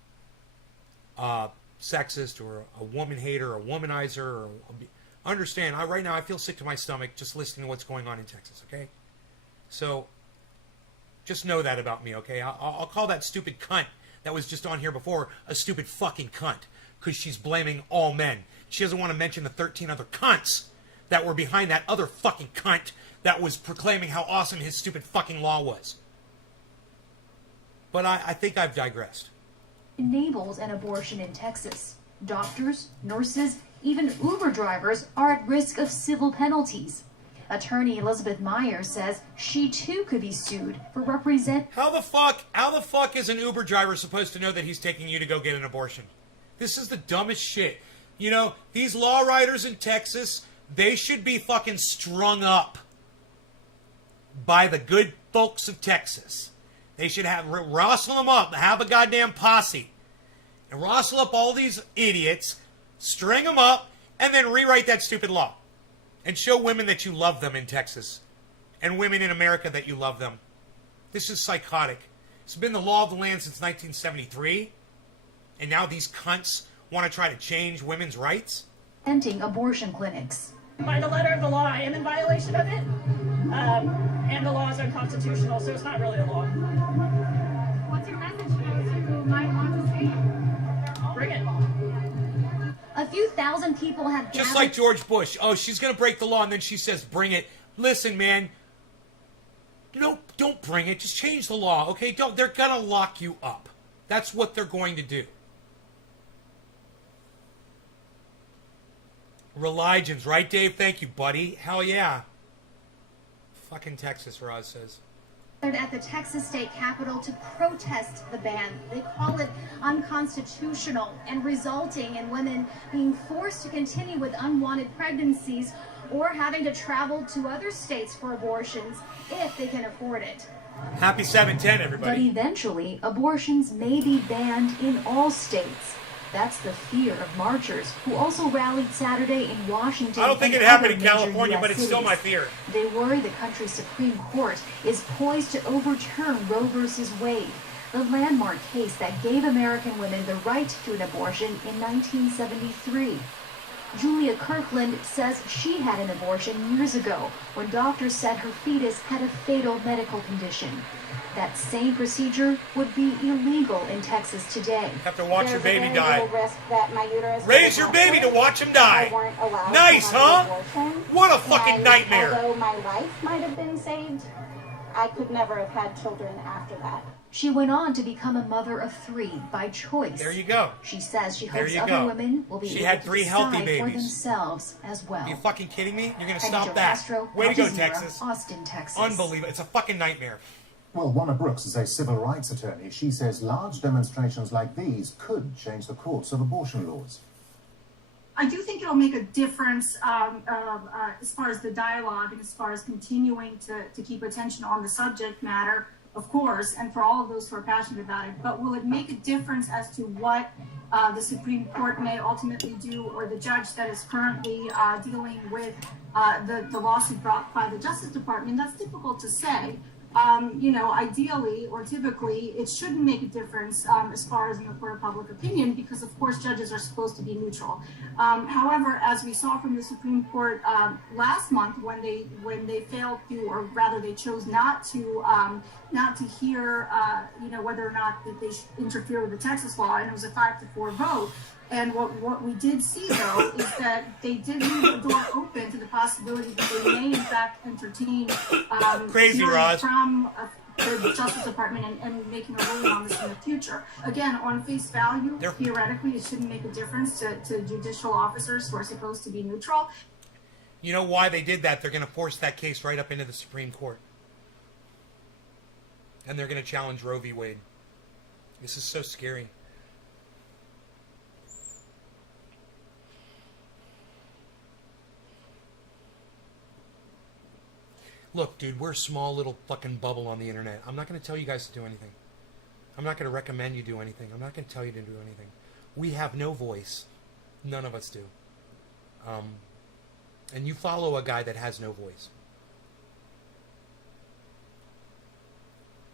sexist or a woman hater or a womanizer, or understand, right now I feel sick to my stomach just listening to what's going on in Texas, okay? So, just know that about me, okay? I'll call that stupid cunt that was just on here before a stupid fucking cunt, because she's blaming all men. She doesn't want to mention the 13 other cunts that were behind that other fucking cunt that was proclaiming how awesome his stupid fucking law was. But I think I've digressed. Enables an abortion in Texas. Doctors, nurses, even Uber drivers are at risk of civil penalties. Attorney Elizabeth Meyer says she too could be sued for How the fuck is an Uber driver supposed to know that he's taking you to go get an abortion? This is the dumbest shit. You know, these law writers in Texas, they should be fucking strung up by the good folks of Texas. They should have rustle them up, have a goddamn posse, and rustle up all these idiots, string them up, and then rewrite that stupid law. And show women that you love them in Texas. And women in America that you love them. This is psychotic. It's been the law of the land since 1973. And now these cunts want to try to change women's rights? Ending abortion clinics. By the letter of the law, I am in violation of it. And the law is unconstitutional, so it's not really a law. What's your message to those who might want to see? few thousand people have Just gathered. like George Bush. Oh, she's going to break the law, and then she says, bring it. Listen, man. No, don't bring it. Just change the law, okay? They're going to lock you up. That's what they're going to do. Religions, right, Dave? Thank you, buddy. Hell yeah. Fucking Texas, Roz says. At the Texas state capitol to protest the ban. They call it unconstitutional and resulting in women being forced to continue with unwanted pregnancies or having to travel to other states for abortions if they can afford it. Happy 710, But everybody. eventually, abortions may be banned in all states. That's the fear of marchers who also rallied Saturday in Washington. I don't think and it happened other in major California, US but it's still cities. my fear. They worry the country's Supreme Court is poised to overturn Roe v. Wade, the landmark case that gave American women the right to an abortion in 1973. Julia Kirkland says she had an abortion years ago when doctors said her fetus had a fatal medical condition. That same procedure would be illegal in Texas today. Have to watch your baby There's a die. very little risk that my uterus Raise would your baby to rupture watch him if die. I weren't allowed Nice, to have huh? an abortion. What a fucking And nightmare. Although my life might have been saved, I could never have had children after that. She went on to become a mother of 3 by choice. There you go. She says she There hopes you other go. women will be She able had to 3 healthy decide for babies. themselves as well. Are you fucking kidding me? You're going to Heidi stop Jo that. Castro, Way to go, Al Jazeera, Texas. Austin, Texas. Unbelievable. It's a fucking nightmare. Well, Warner Brooks is a civil rights attorney. She says large demonstrations like these could change the course of abortion laws. I do think it'll make a difference as far as the dialogue and as far as continuing to keep attention on the subject matter, of course, and for all of those who are passionate about it. But will it make a difference as to what the Supreme Court may ultimately do, or the judge that is currently dealing with the lawsuit brought by the Justice Department? That's difficult to say. Ideally or typically, it shouldn't make a difference as far as in the court of public opinion, because of course judges are supposed to be neutral. However, as we saw from the Supreme Court last month, when they failed to, or rather they chose not to hear, whether or not that they should interfere with the Texas law, and it was a 5-4 vote. And what we did see, though, is that they did leave the door open to the possibility that they may, in fact, entertain Crazy, hearing Roz. from the Justice Department and making a ruling on this in the future. Again, on face value, theoretically, it shouldn't make a difference to judicial officers who are supposed to be neutral. You know why they did that? They're going to force that case right up into the Supreme Court. And they're going to challenge Roe v. Wade. This is so scary. Look, dude, we're a small little fucking bubble on the internet. I'm not going to tell you guys to do anything. I'm not going to recommend you do anything. I'm not going to tell you to do anything. We have no voice. None of us do. And you follow a guy that has no voice.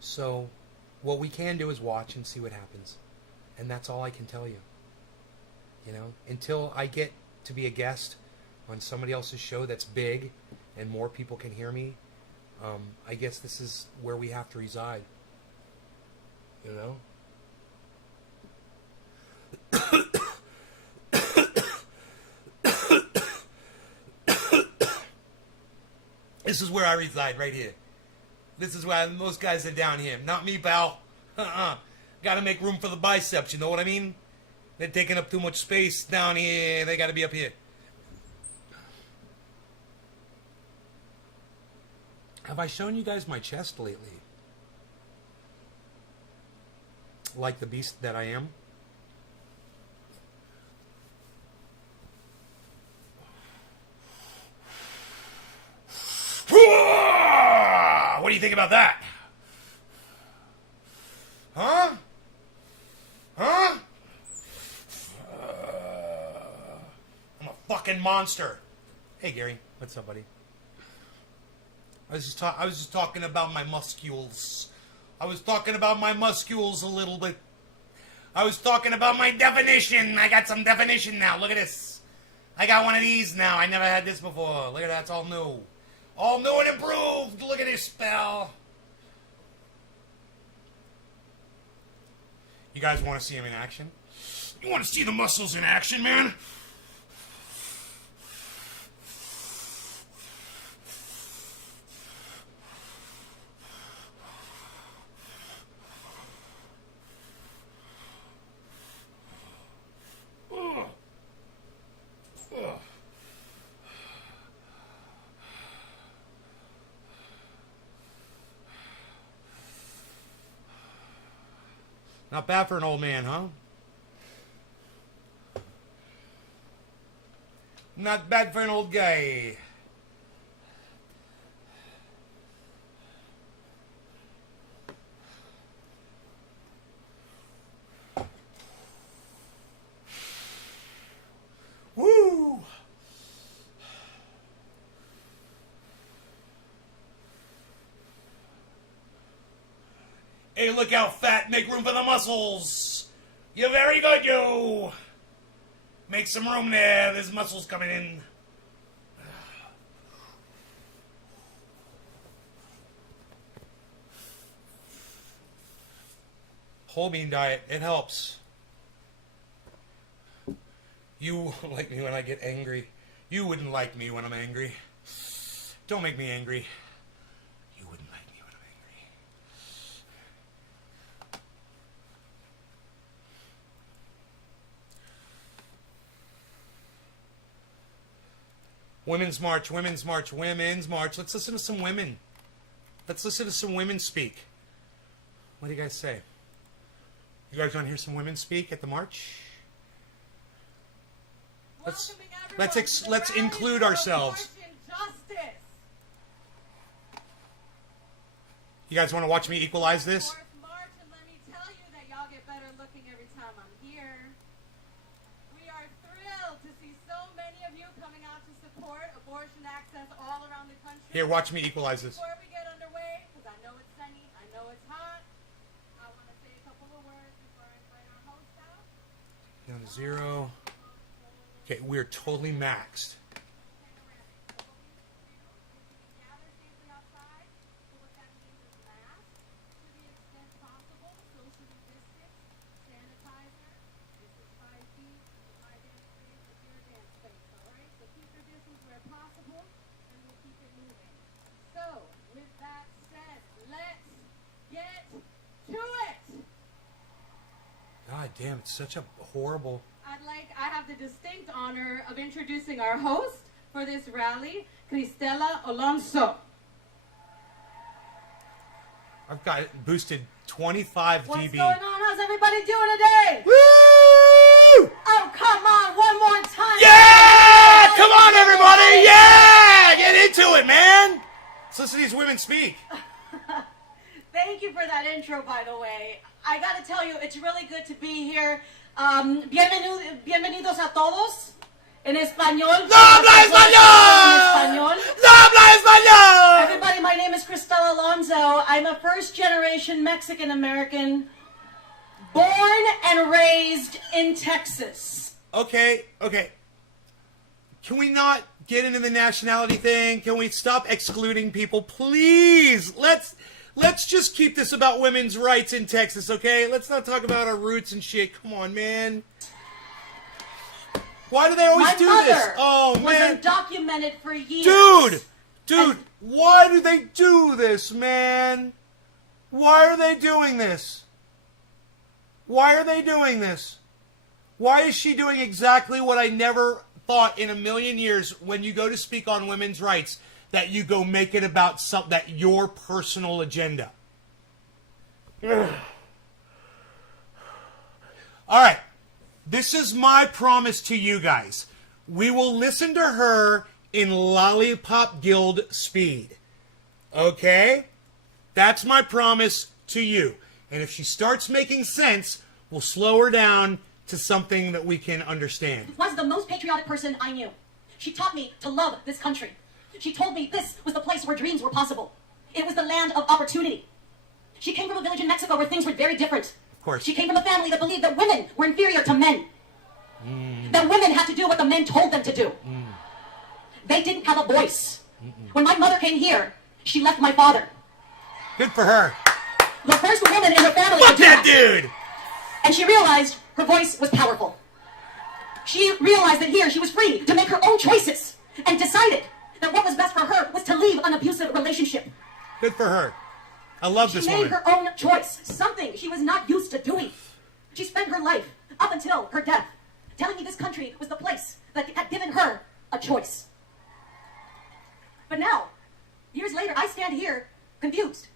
So, what we can do is watch and see what happens. And that's all I can tell you. You know, until I get to be a guest on somebody else's show that's big and more people can hear me, I guess this is where we have to reside. You know? This is where I reside, right here. This is where most guys are down here. Not me, pal. Gotta make room for the biceps, you know what I mean? They're taking up too much space down here. They gotta be up here. Have I shown you guys my chest lately? Like the beast that I am? What do you think about that? Huh? Huh? I'm a fucking monster. Hey, Gary. What's up, buddy? I was just talking about my muscles. I was talking about my muscles a little bit. I was talking about my definition. I got some definition now. Look at this. I got one of these now. I never had this before. Look at that. It's all new. All new and improved. Look at this spell. You guys want to see him in action? You want to see the muscles in action, man? Not bad for an old man, huh? Not bad for an old guy. Woo! Hey, look out, fat. Make room for the muscles. You're very good, you. Make some room there. There's muscles coming in. Whole bean diet. It helps. You won't like me when I get angry. You wouldn't like me when I'm angry. Don't make me angry. You wouldn't like me when I'm angry. Women's March, Women's March, Women's March. Let's listen to some women. Let's listen to some women speak. What do you guys say? You guys want to hear some women speak at the march? Let's include ourselves. You guys want to watch me equalize this? March, and let me tell you that y'all get better looking every time I'm here. We are thrilled to see so many of you coming out to support abortion access all around the country. Here, watch me equalize this. Before we get underway, because I know it's sunny, I know it's hot, I want to say a couple of words before I invite our host out. Down to 0. Okay, we're totally maxed. God damn, it's such a horrible... I have the distinct honor of introducing our host for this rally, Cristela Alonso. I've got it boosted 25 What's dB. going on? How's everybody doing today? Woo! Oh, come on, one more time. Yeah! Come on, everybody! Yeah! Get into it, man! Let's listen to these women speak. Thank you for that intro, by the way. I gotta tell you, it's really good to be here. Bienvenidos a todos. En español. ¡No habla español! ¡No habla español! Everybody, my name is Cristela Alonso. I'm a first-generation Mexican-American born and raised in Texas. Okay. Can we not get into the nationality thing? Can we stop excluding people, please? Let's just keep this about women's rights in Texas, okay? Let's not talk about our roots and shit. Come on, man. Why do they always do this? Oh, man. Was undocumented for years. Dude, why do they do this, man? Why are they doing this? Why are they doing this? Why is she doing exactly what I never thought in a million years when you go to speak on women's rights? That you go make it about your personal agenda. All right. This is my promise to you guys. We will listen to her in Lollipop Guild speed. Okay? That's my promise to you. And if she starts making sense, we'll slow her down to something that we can understand. Was the most patriotic person I knew. She taught me to love this country. She told me this was the place where dreams were possible. It was the land of opportunity. She came from a village in Mexico where things were very different. Of course. She came from a family that believed that women were inferior to men. That women had to do what the men told them to do. They didn't have a voice. When my mother came here, she left my father. Good for her. The first woman in her family. Fuck that dude! And she realized her voice was powerful. She realized that here she was free to make her own choices and decided that what was best for her was to leave an abusive relationship. Good for her. I love this woman. She made her own choice, something she was not used to doing. She spent her life, up until her death, telling me this country was the place that had given her a choice. But now, years later, I stand here confused.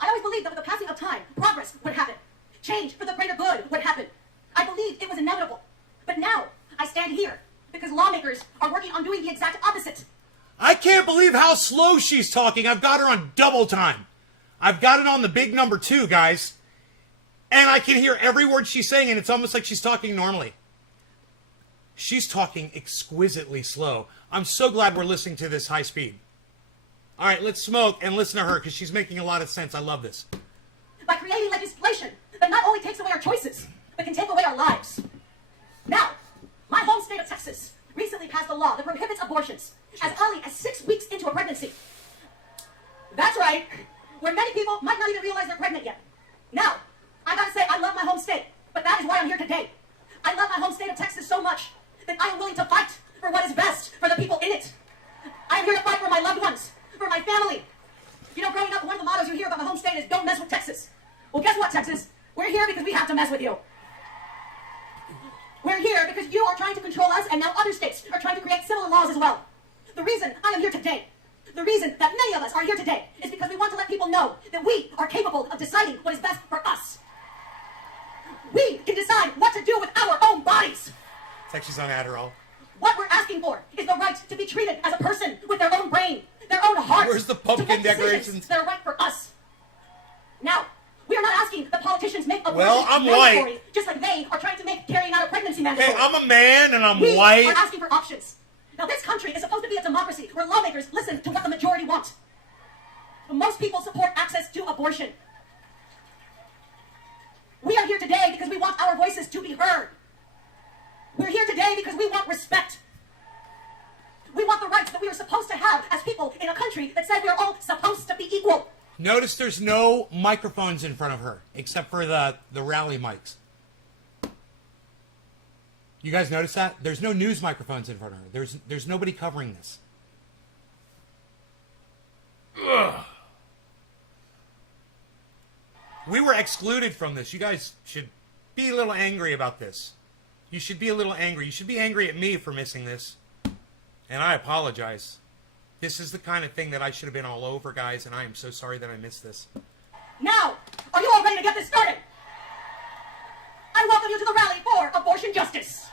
I always believed that with the passing of time, progress would happen. change for the greater good would happen. I believed it was inevitable. But now, I stand here because lawmakers are working on doing the exact opposite. I can't believe how slow she's talking. I've got her on double time. I've got it on the big number 2, guys. And I can hear every word she's saying, and it's almost like she's talking normally. She's talking exquisitely slow. I'm so glad we're listening to this high speed. All right, let's smoke and listen to her, because she's making a lot of sense. I love this. By creating legislation that not only takes away our choices, but can take away our lives. Now, my home state of Texas recently passed a law that prohibits abortions as early as 6 weeks into a pregnancy. That's right, where many people might not even realize they're pregnant yet. Now, I gotta say, I love my home state, but that is why I'm here today. I love my home state of Texas so much that I am willing to fight for what is best for the people in it. I am here to fight for my loved ones, for my family. You know, growing up, one of the mottos you hear about my home state is, don't mess with Texas. Well, guess what, Texas? We're here because we have to mess with you. We're here because you are trying to control us, and now other states are trying to create similar laws as well. The reason I am here today, the reason that many of us are here today, is because we want to let people know that we are capable of deciding what is best for us. We can decide what to do with our own bodies. It's like she's on Adderall. What we're asking for is the right to be treated as a person with their own brain, their own heart. Where's the pumpkin to make decisions decorations? that are right for us. Now, we are not asking that politicians make abortion Well, I'm mandatory, white. just like they are trying to make carrying out a pregnancy mandatory. Hey, I'm a man and I'm We white. are asking for options. Now, this country is supposed to be a democracy where lawmakers listen to what the majority want. Most people support access to abortion. We are here today because we want our voices to be heard. We're here today because we want respect. We want the rights that we are supposed to have as people in a country that said we are all supposed to be equal. Notice there's no microphones in front of her, except for the rally mics. You guys notice that? There's no news microphones in front of her. There's nobody covering this. Ugh. We were excluded from this. You guys should be a little angry about this. You should be a little angry. You should be angry at me for missing this. And I apologize. This is the kind of thing that I should have been all over, guys, and I am so sorry that I missed this. Now, are you all ready to get this started? I welcome you to the rally for abortion justice.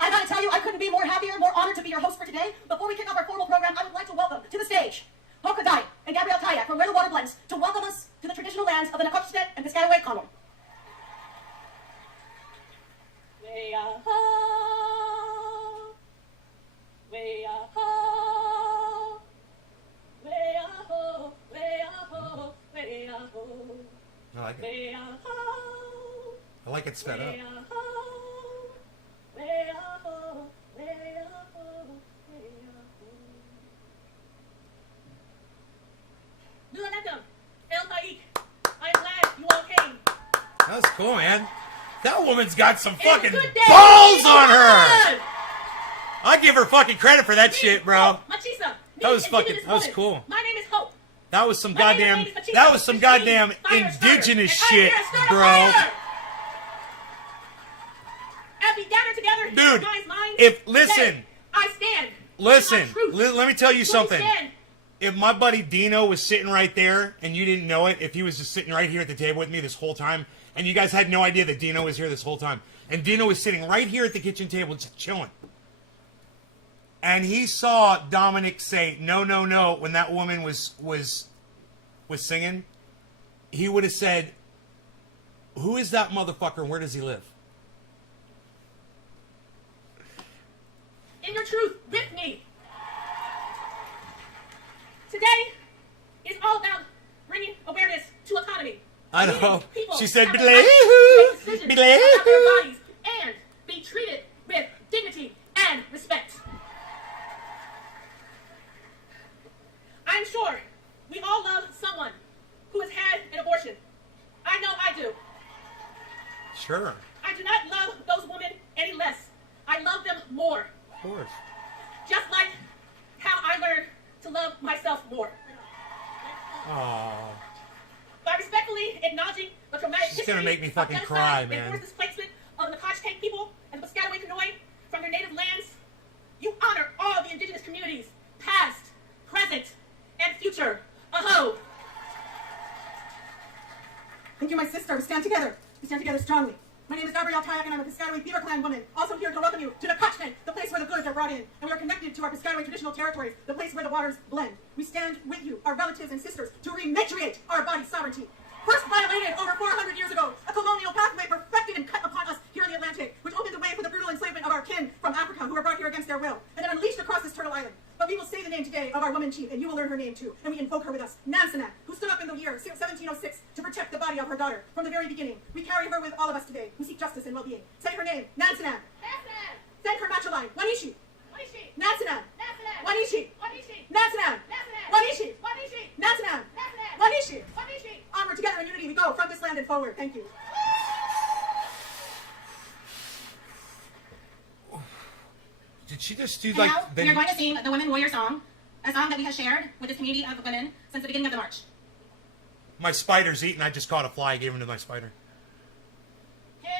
I gotta tell you, I couldn't be more happier, more honored to be your host for today. Before we kick off our formal program, I would like to welcome to the stage Hokodai and Gabrielle Kayak from Where the Water Blends to welcome us to the traditional lands of the Nakotchtet and Piscataway Common. I like it. I like it sped up. That was cool, man. That woman's got some fucking balls on her. I give her fucking credit for that shit, bro. That was fucking. That was cool. My name is Hope. That was some goddamn. That was some goddamn indigenous shit, bro. As we gather together, Dude, minds, if listen, I stand. listen. Let me tell you something. If my buddy Dino was sitting right there and you didn't know it, if he was just sitting right here at the table with me this whole time, and you guys had no idea that Dino was here this whole time, and Dino was sitting right here at the kitchen table just chilling, and he saw Dominic say no, no, no when that woman was singing, he would have said, "Who is that motherfucker and where does he live?" In your truth with me. Today is all about bringing awareness to autonomy. I know. She said, "Be "Believe, believe." And be treated with dignity and respect. I'm sure we all love someone who has had an abortion. I know I do. Sure. I do not love those women any less. I love them more. Of course. Just like how I learned to love myself more. Aww. By respectfully acknowledging the traumatic She's history gonna make me of fucking genocide cry, and man. forced displacement of the Nakotchtet people and the Piscataway Conoy from their native lands, you honor all the indigenous communities, past, present, and future. Aho! Thank you, my sister. We stand together. We stand together strongly. My name is Gabrielle Tayak, and I'm a Piscataway Beaver Clan woman. Also here to welcome you to the Kutch tent, the place where the goods are brought in. And we are connected to our Piscataway traditional territories, the place where the waters blend. We stand with you, our relatives and sisters, to rematriate our body sovereignty. First violated over 400 years ago, a colonial pathway perfected and cut upon us here in the Atlantic, which opened the way for the brutal enslavement of our kin from Africa who were brought here against their will, and then unleashed across this turtle island. But we will say the name today of our woman chief, and you will learn her name too, and we invoke her with us, Nansenat, who stood up in the year 1706 to protect the body of her daughter. From the very beginning, we carry her with all of us today, who seek justice and well-being. Say her name, Nansenat. Nansenat. Thank her matroline, Wanishi. Wanishi. Nansenat. Nansenat. Wanishi. Wanishi. Nansenat. Nansenat. Wanishi. Wanishi. Nansenat. Nansenat. Wanishi. Wanishi. Onward, together in unity, we go from this land and forward. Thank you. Did she just do And like... now, we are going to sing the Women Warrior Song, a song that we have shared with this community of women since the beginning of the march. My spider's eating. I just caught a fly. I gave him to my spider. Hey,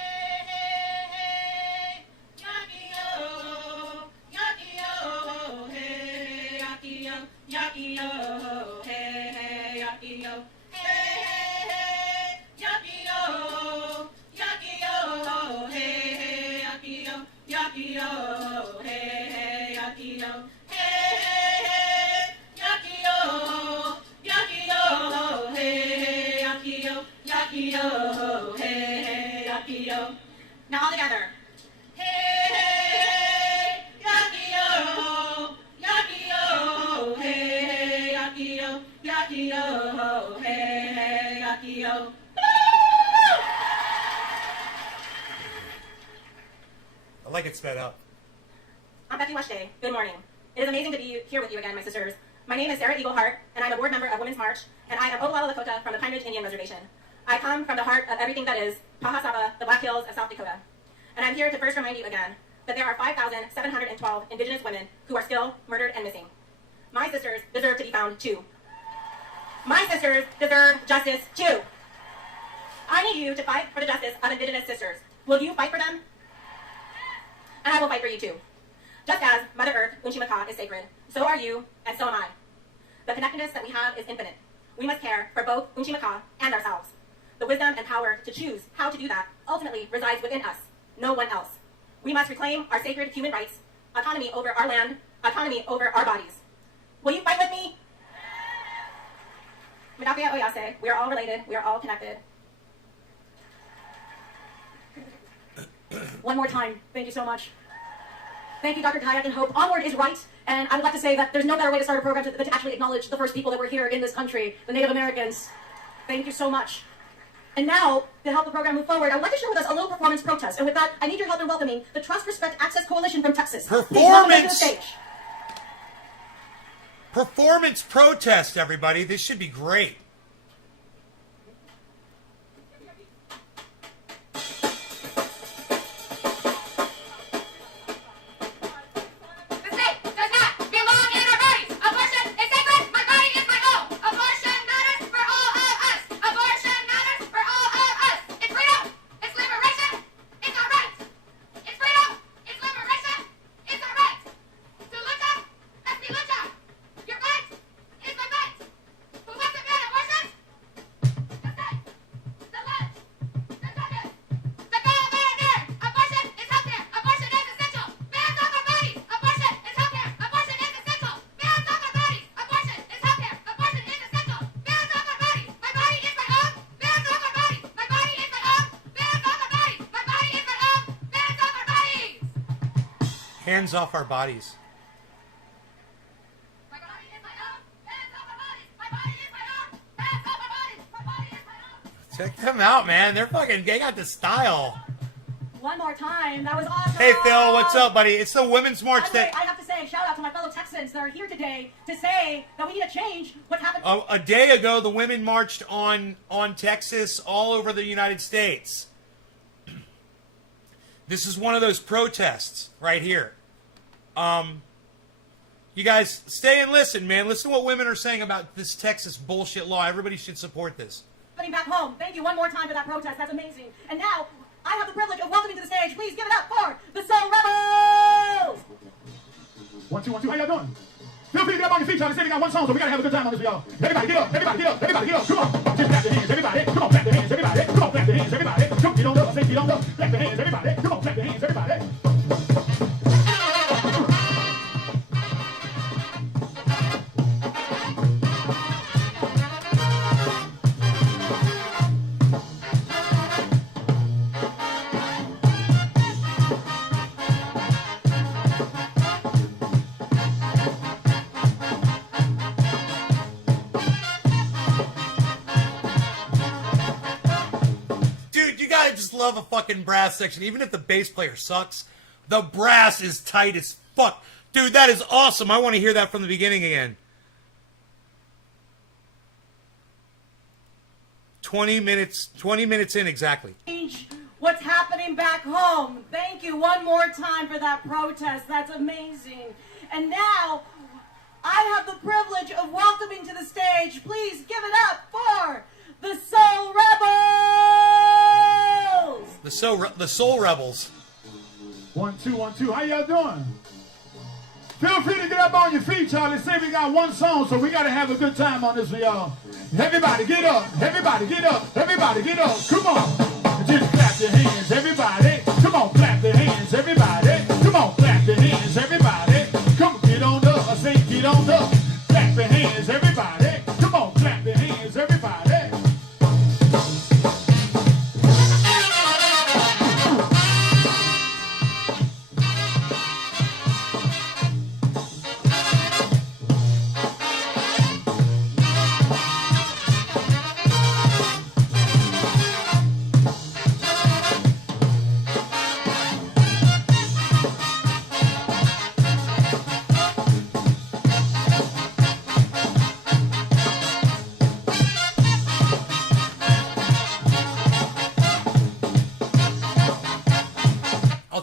hey, hey, yaki-yo, yaki-yo, hey, yaki-yo, yaki-yo, hey, hey, yaki-yo, hey, hey, hey, yaki-yo, yaki-yo, hey, hey, yaki-yo, yaki-yo, hey, hey, yaki-yo, hey, hey, hey, yaki-yo, yaki-yo, hey, hey, yaki-yo, yaki-yo, hey, hey, yaki-yo. Now all together. Hey, hey, yaki-yo, yaki-yo, hey, hey, yaki-yo, yaki-yo, hey, hey, yaki-yo. I like it sped up. I'm Becky Washday. Good morning. It is amazing to be here with you again, my sisters. My name is Sarah Eaglehart, and I'm a board member of Women's March, and I am Oglala Lakota from the Pine Ridge Indian Reservation. I come from the heart of everything that is Pahasaba, the Black Hills of South Dakota. And I'm here to first remind you again that there are 5,712 Indigenous women who are still murdered and missing. My sisters deserve to be found too. My sisters deserve justice too. I need you to fight for the justice of Indigenous sisters. Will you fight for them? And I will fight for you too. Just as Mother Earth, Unchimaka, is sacred, so are you, and so am I. The connectedness that we have is infinite. We must care for both Unchimaka and ourselves. The wisdom and power to choose how to do that ultimately resides within us, no one else. We must reclaim our sacred human rights, autonomy over our land, autonomy over our bodies. Will you fight with me? Midapia Oyase, we are all related, we are all connected. One more time, thank you so much. Thank you, Dr. Kayak and Hope. Onward is right, and I would like to say that there's no better way to start a program than to actually acknowledge the first people that were here in this country, the Native Americans. Thank you so much. And now, to help the program move forward, I would like to share with us a little performance protest. And with that, I need your help in welcoming the Trust, Respect, Access Coalition from Texas. Please welcome them to the stage. Performance protest, everybody. This should be great. Hands off our bodies. Check them out, man. They got the style. One more time, that was awesome. Hey, Phil, what's up, buddy? It's the Women's March. By the way, I have to say, shout out to my fellow Texans that are here today to say that we need to change what's happened. A day ago, the women marched on Texas all over the United States. This is one of those protests right here. You guys stay and listen, man. Listen to what women are saying about this Texas bullshit law. Everybody should support this. Back home. Thank you one more time for that protest. That's amazing. And now, I have the privilege of welcoming to the stage. Please give it up for the Soul Rebels! 1, 2, 1, 2. How y'all doing? Feel free to get up on your feet, y'all. They say we got one song, so we gotta have a good time on this, y'all. Everybody get up, everybody get up, everybody get up. Come on. Just clap your hands, everybody. Come on, clap your hands, everybody. Come on, clap your hands, everybody. Come on, get on up. I say get on up. Clap your hands, everybody. Come on, clap your hands, everybody. I just love a fucking brass section. Even if the bass player sucks, the brass is tight as fuck. Dude, that is awesome. I want to hear that from the beginning again. 20 minutes in exactly. What's happening back home? Thank you one more time for that protest. That's amazing. And now, I have the privilege of welcoming to the stage. Please give it up for the Soul Rebels! The Soul Rebels. 1, 2, 1, 2. How y'all doing? Feel free to get up on your feet, y'all. They say we got one song, so we got to have a good time on this one, y'all. Everybody get up. Everybody get up. Everybody get up. Come on. Just clap your hands, everybody. Come on, clap your hands, everybody. Come on, clap your hands, everybody. Come on, get on up. I say get on up. Clap your hands, everybody. Come on, clap your hands, everybody.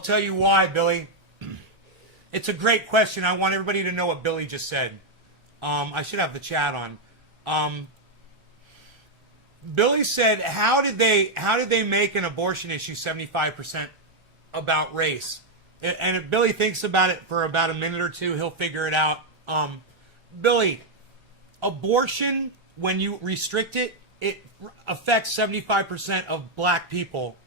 Tell you why, Billy. It's a great question. I want everybody to know what Billy just said. I should have the chat on. Billy said, how did they make an abortion issue 75% about race? And if Billy thinks about it for about a minute or two, he'll figure it out. Billy, abortion, when you restrict it, it affects 75% of black people.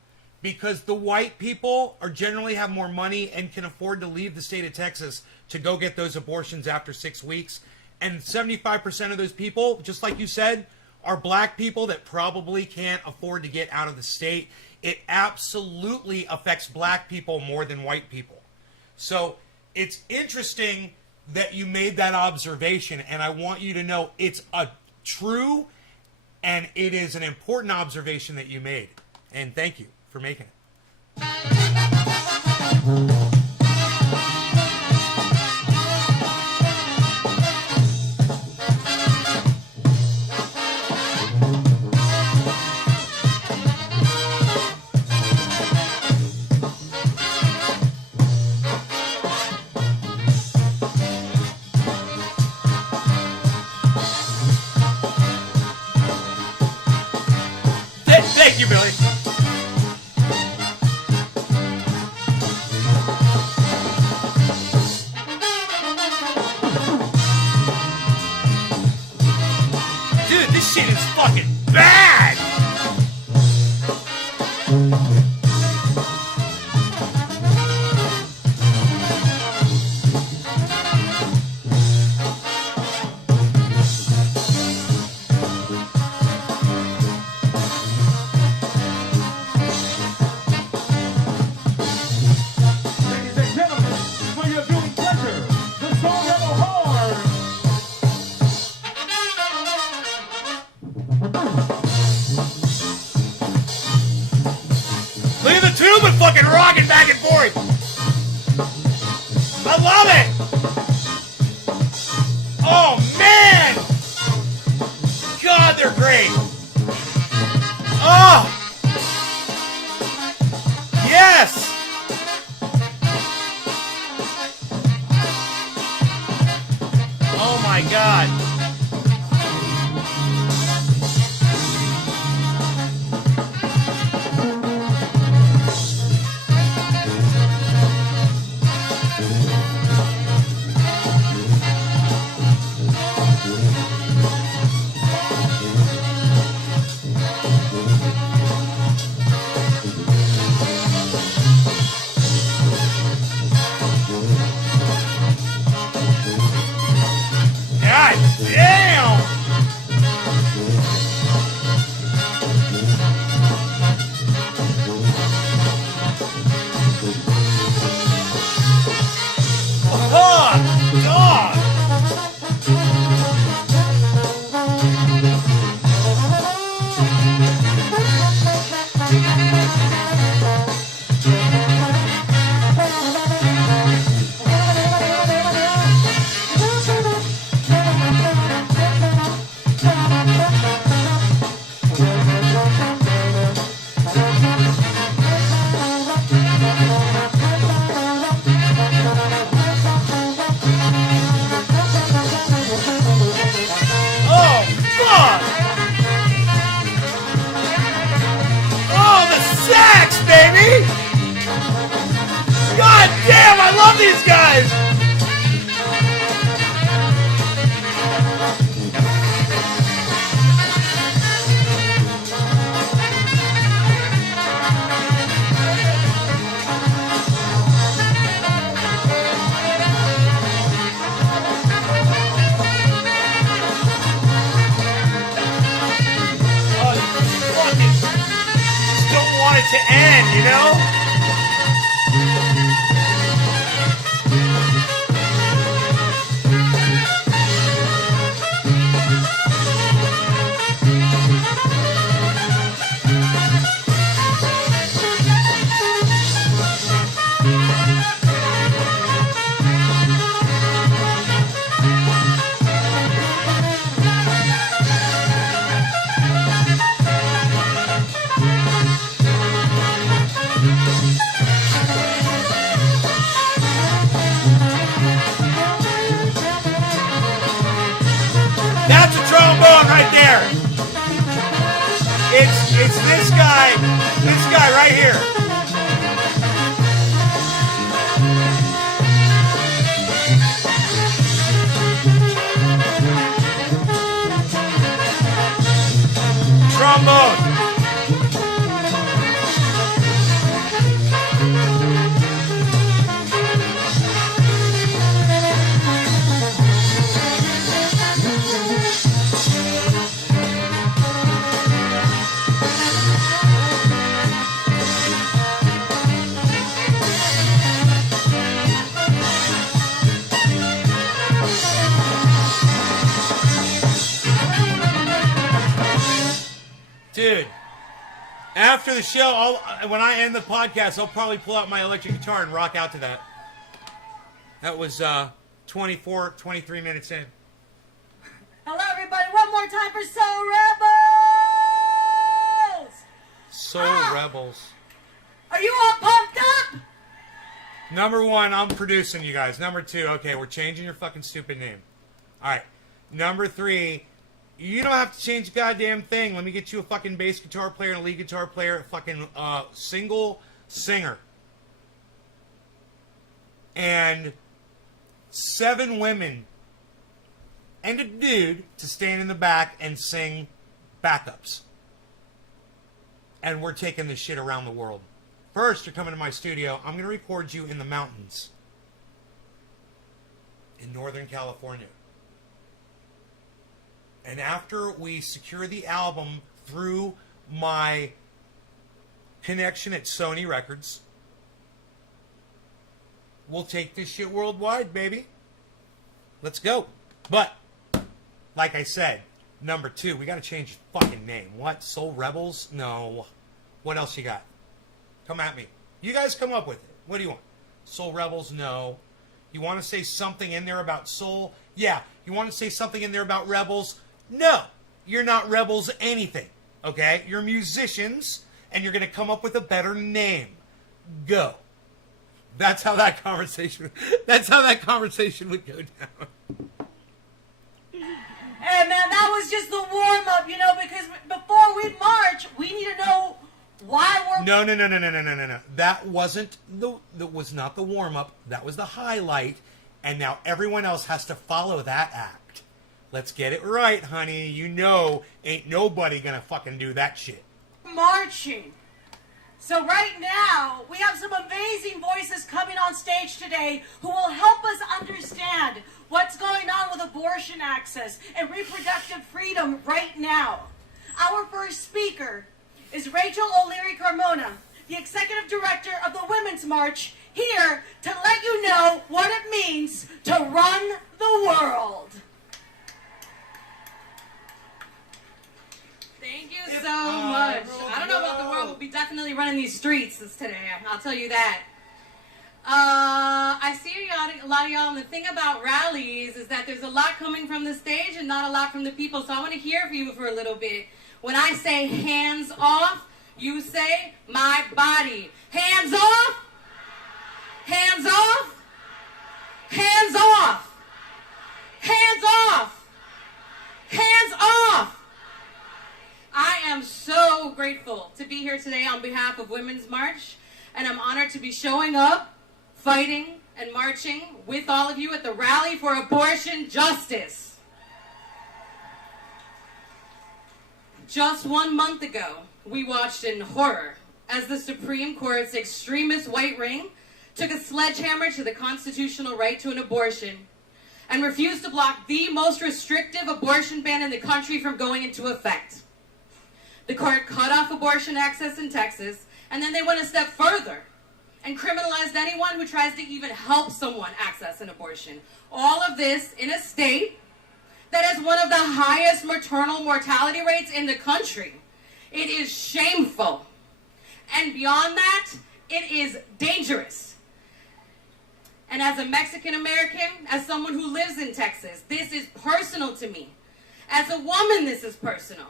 Because the white people are generally have more money and can afford to leave the state of Texas to go get those abortions after 6 weeks. And 75% of those people, just like you said, are black people that probably can't afford to get out of the state. It absolutely affects black people more than white people. So it's interesting that you made that observation, and I want you to know it's a true and it is an important observation that you made. And thank you for making it. Thank you, Billy. This shit is fucking bad! Ladies and gentlemen, for your viewing pleasure, the Soul Rebel Horde. Look at the tuba fucking rocking back and forth. I love it. Oh man. God, they're great. Oh. Yes. Oh my God. God damn! Oh, God! Oh, God! Oh, the sax, baby! God damn, I love these guys! Oh, you fucking just don't want it to end, you know? That's a trombone right there. It's this guy right here. Trombone. Dude, after the show, when I end the podcast, I'll probably pull out my electric guitar and rock out to that. That was 23 minutes in. Hello, everybody. One more time for Soul Rebels. Soul Rebels. Are you all pumped up? Number one, I'm producing you guys. Number two, okay, we're changing your fucking stupid name. All right. Number three, you don't have to change a goddamn thing. Let me get you a fucking bass guitar player and a lead guitar player, a fucking single singer. And 7 women and a dude to stand in the back and sing backups. And we're taking this shit around the world. First, you're coming to my studio. I'm going to record you in the mountains in Northern California. And after we secure the album through my connection at Sony Records, we'll take this shit worldwide, baby. Let's go. But, like I said, number 2, we got to change the fucking name. What? Soul Rebels? No. What else you got? Come at me. You guys come up with it. What do you want? Soul Rebels? No. You want to say something in there about soul? Yeah. You want to say something in there about rebels? No. You're not rebels anything. Okay? You're musicians, and you're going to come up with a better name. Go. That's how that conversation would go down. Hey, man, that was just the warm-up, you know, because before we march, we need to know why we're... No. That was not the warm-up. That was the highlight, and now everyone else has to follow that act. Let's get it right, honey. You know ain't nobody gonna fucking do that shit. Marching. So right now, we have some amazing voices coming on stage today who will help us understand what's going on with abortion access and reproductive freedom right now. Our first speaker is Rachel O'Leary Carmona, the Executive Director of the Women's March, here to let you know what it means to run the world. Thank you so much. I don't know about the world, we'll be definitely running these streets today. I'll tell you that. I see a lot of y'all, and the thing about rallies is that there's a lot coming from the stage and not a lot from the people, so I want to hear from you for a little bit. When I say hands off, you say my body. Hands off! Hands off! Hands off! Hands off! Hands off! I am so grateful to be here today on behalf of Women's March, and I'm honored to be showing up, fighting, and marching with all of you at the Rally for Abortion Justice. Just 1 month ago, we watched in horror as the Supreme Court's extremist white ring took a sledgehammer to the constitutional right to an abortion and refused to block the most restrictive abortion ban in the country from going into effect. The court cut off abortion access in Texas, and then they went a step further and criminalized anyone who tries to even help someone access an abortion. All of this in a state that has one of the highest maternal mortality rates in the country. It is shameful. And beyond that, it is dangerous. And as a Mexican American, as someone who lives in Texas, this is personal to me. As a woman, this is personal.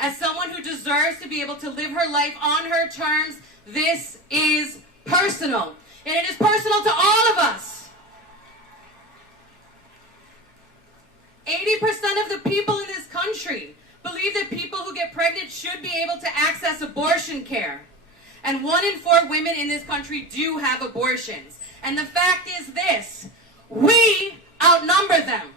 As someone who deserves to be able to live her life on her terms, this is personal. And it is personal to all of us. 80% of the people in this country believe that people who get pregnant should be able to access abortion care. And 1 in 4 women in this country do have abortions. And the fact is this, we outnumber them.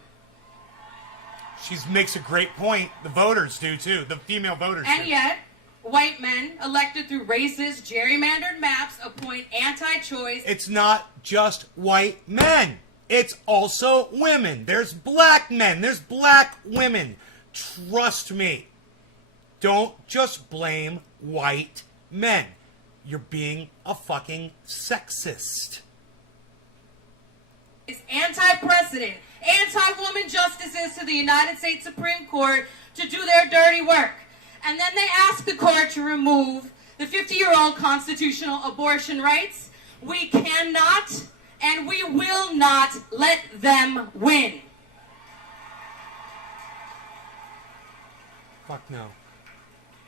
She makes a great point. The voters do too. The female voters do. And yet, white men elected through racist, gerrymandered maps appoint anti-choice. It's not just white men. It's also women. There's black men. There's black women. Trust me. Don't just blame white men. You're being a fucking sexist. It's anti-precedent, anti-woman justices to the United States Supreme Court to do their dirty work. And then they ask the court to remove the 50-year-old constitutional abortion rights. We cannot and we will not let them win. Fuck no.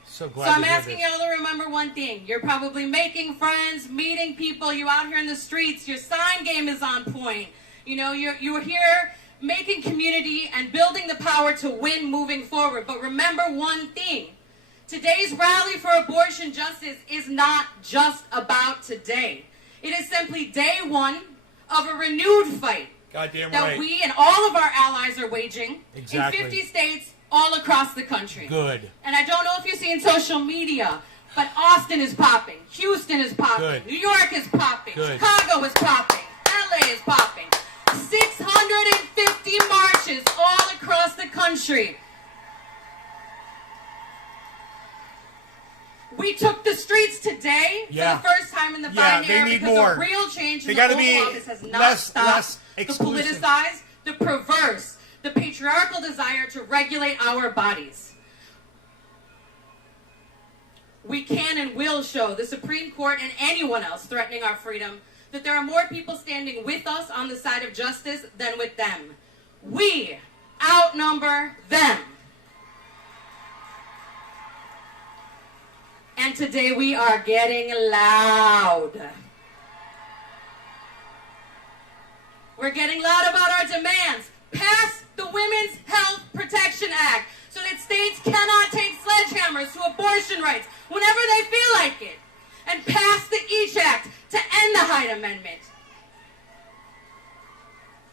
So glad So I'm to hear asking this. y'all to remember one thing. You're probably making friends, meeting people. You out here in the streets. Your sign game is on point. You know, you're here making community and building the power to win moving forward. But remember one thing. Today's rally for abortion justice is not just about today. It is simply day one of a renewed fight Goddamn that right. we and all of our allies are waging Exactly. in 50 states all across the country. Good. And I don't know if you see in social media, but Austin is popping, Houston is popping, Good. New York is popping, Good. Chicago is popping, LA is popping. 650 marches all across the country. We took the streets today Yeah. for the first time in the Yeah, Biden they era need because more. a real change They in the gotta Oval be Office has not less stopped the exclusive. politicized, the perverse, the patriarchal desire to regulate our bodies. We can and will show the Supreme Court and anyone else threatening our freedom that there are more people standing with us on the side of justice than with them. We outnumber them. And today we are getting loud. We're getting loud about our demands. Pass the Women's Health Protection Act so that states cannot take sledgehammers to abortion rights whenever they feel like it. And pass the EACH Act to end the Hyde Amendment.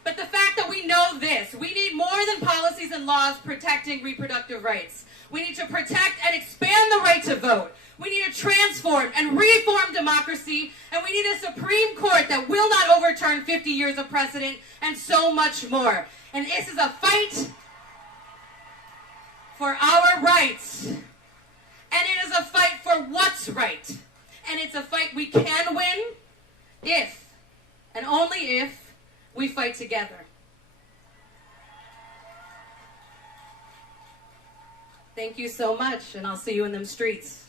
But the fact that we know this. We need more than policies and laws protecting reproductive rights. We need to protect and expand the right to vote. We need to transform and reform democracy, and we need a Supreme Court that will not overturn 50 years of precedent, and so much more. And this is a fight for our rights. And it is a fight for what's right. And it's a fight we can win if, and only if, we fight together. Thank you so much, and I'll see you in them streets.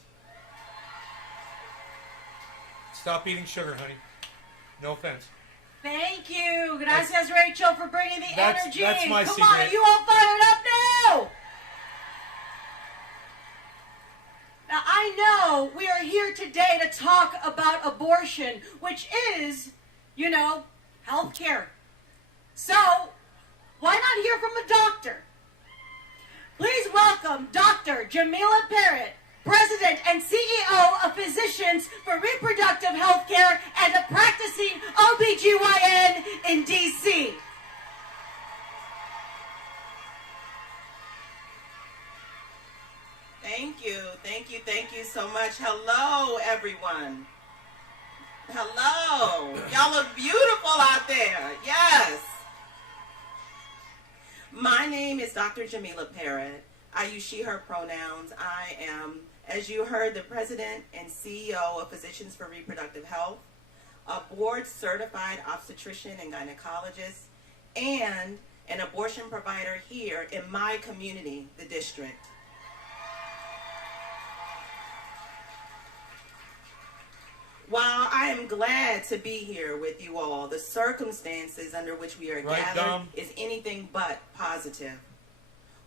Stop eating sugar, honey. No offense. Thank you. Gracias, Rachel, for bringing the energy. That's my Come secret. on, are you all fired up now? Now, I know we are here today to talk about abortion, which is, you know, health care. So, why not hear from a doctor? Please welcome Dr. Jamila Parrott, President and CEO of Physicians for Reproductive Health Care and a practicing OBGYN in D.C. Thank you so much. Hello, everyone. Hello. Y'all look beautiful out there. Yes. My name is Dr. Jamila Parrott. I use she, her pronouns. I am, as you heard, the President and CEO of Physicians for Reproductive Health, a board-certified obstetrician and gynecologist, and an abortion provider here in my community, the district. While I am glad to be here with you all, the circumstances under which we are gathered is anything but positive.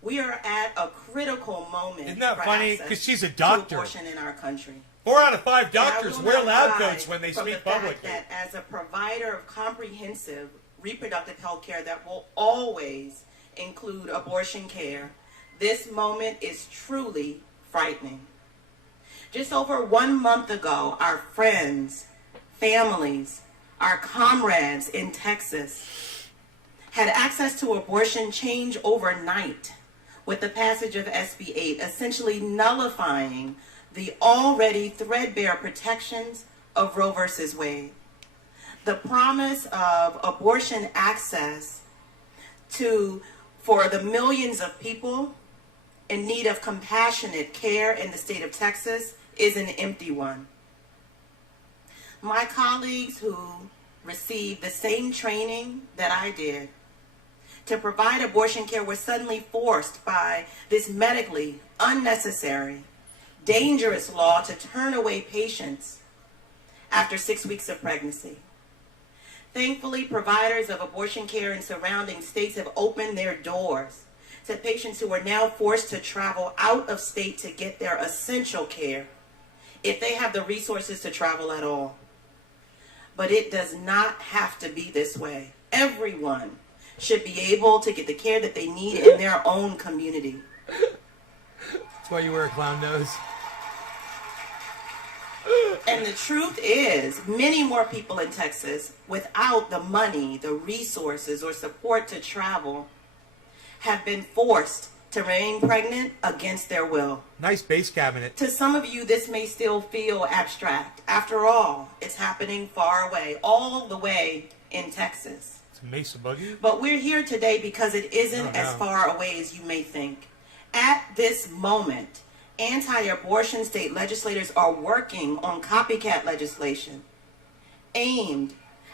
We are at a critical moment. Isn't that funny? Because she's a doctor. To abortion in our country. 4 out of 5 doctors wear lab coats when they speak publicly. That as a provider of comprehensive reproductive health care that will always include abortion care, this moment is truly frightening. Just over 1 month ago, our friends, families, our comrades in Texas had access to abortion change overnight with the passage of SB 8, essentially nullifying the already threadbare protections of Roe v. Wade. The promise of abortion access for the millions of people in need of compassionate care in the state of Texas is an empty one. My colleagues who received the same training that I did to provide abortion care were suddenly forced by this medically unnecessary, dangerous law to turn away patients after 6 weeks of pregnancy. Thankfully, providers of abortion care in surrounding states have opened their doors to patients who are now forced to travel out of state to get their essential care, if they have the resources to travel at all. But it does not have to be this way. Everyone should be able to get the care that they need in their own community. That's why you wear a clown nose. And the truth is, many more people in Texas, without the money, the resources, or support to travel, have been forced to remain pregnant against their will. Nice base cabinet. To some of you, this may still feel abstract. After all, it's happening far away, all the way in Texas. It's a Mesa buggy. But we're here today because it isn't as far away as you may think. At this moment, anti-abortion state legislators are working on copycat legislation aimed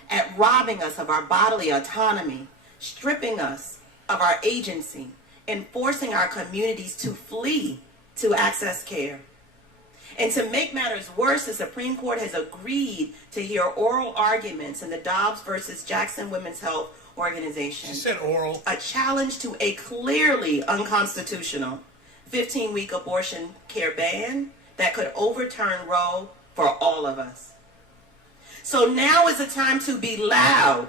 at robbing us of our bodily autonomy, stripping us of our agency, and forcing our communities to flee to access care. And to make matters worse, the Supreme Court has agreed to hear oral arguments in the Dobbs versus Jackson Women's Health Organization. She said oral. A challenge to a clearly unconstitutional 15-week abortion care ban that could overturn Roe for all of us. So now is the time to be loud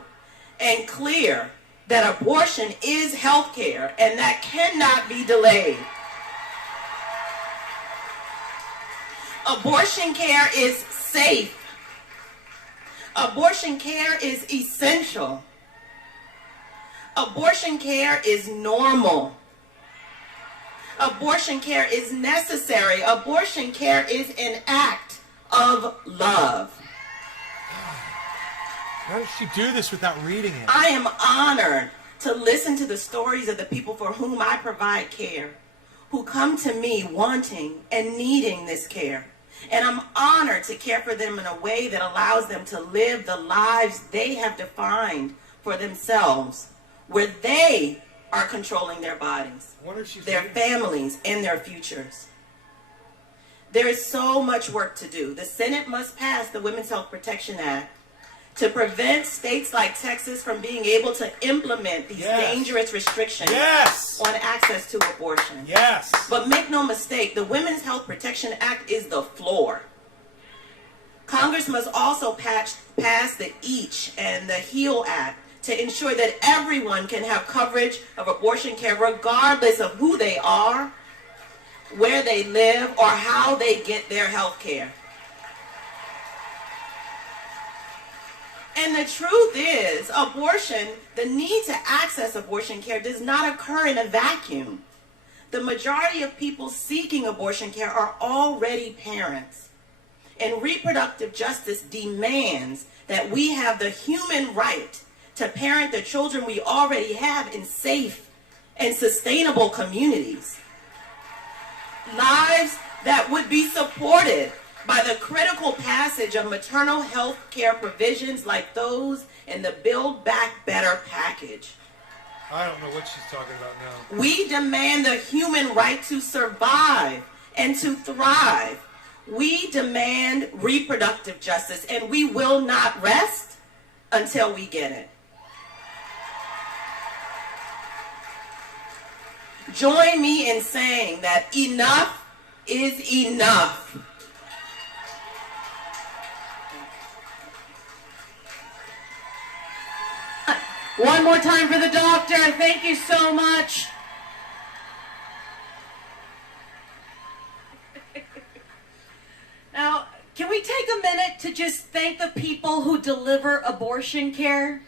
and clear that abortion is health care and that cannot be delayed. Abortion care is safe. Abortion care is essential. Abortion care is normal. Abortion care is necessary. Abortion care is an act of love. How does she do this without reading it? I am honored to listen to the stories of the people for whom I provide care, who come to me wanting and needing this care. And I'm honored to care for them in a way that allows them to live the lives they have defined for themselves, where they are controlling their bodies, their families, and their futures. There is so much work to do. The Senate must pass the Women's Health Protection Act to prevent states like Texas from being able to implement these dangerous restrictions on access to abortion. But make no mistake, the Women's Health Protection Act is the floor. Congress must also pass the EACH and the HEAL Act to ensure that everyone can have coverage of abortion care regardless of who they are, where they live, or how they get their health care. And the truth is, abortion, the need to access abortion care does not occur in a vacuum. The majority of people seeking abortion care are already parents. And reproductive justice demands that we have the human right to parent the children we already have in safe and sustainable communities. Lives that would be supported by the critical passage of maternal health care provisions like those in the Build Back Better package. I don't know what she's talking about now. We demand the human right to survive and to thrive. We demand reproductive justice, and we will not rest until we get it. Join me in saying that enough is enough. One more time for the doctor. Thank you so much. Now, can we take a minute to just thank the people who deliver abortion care?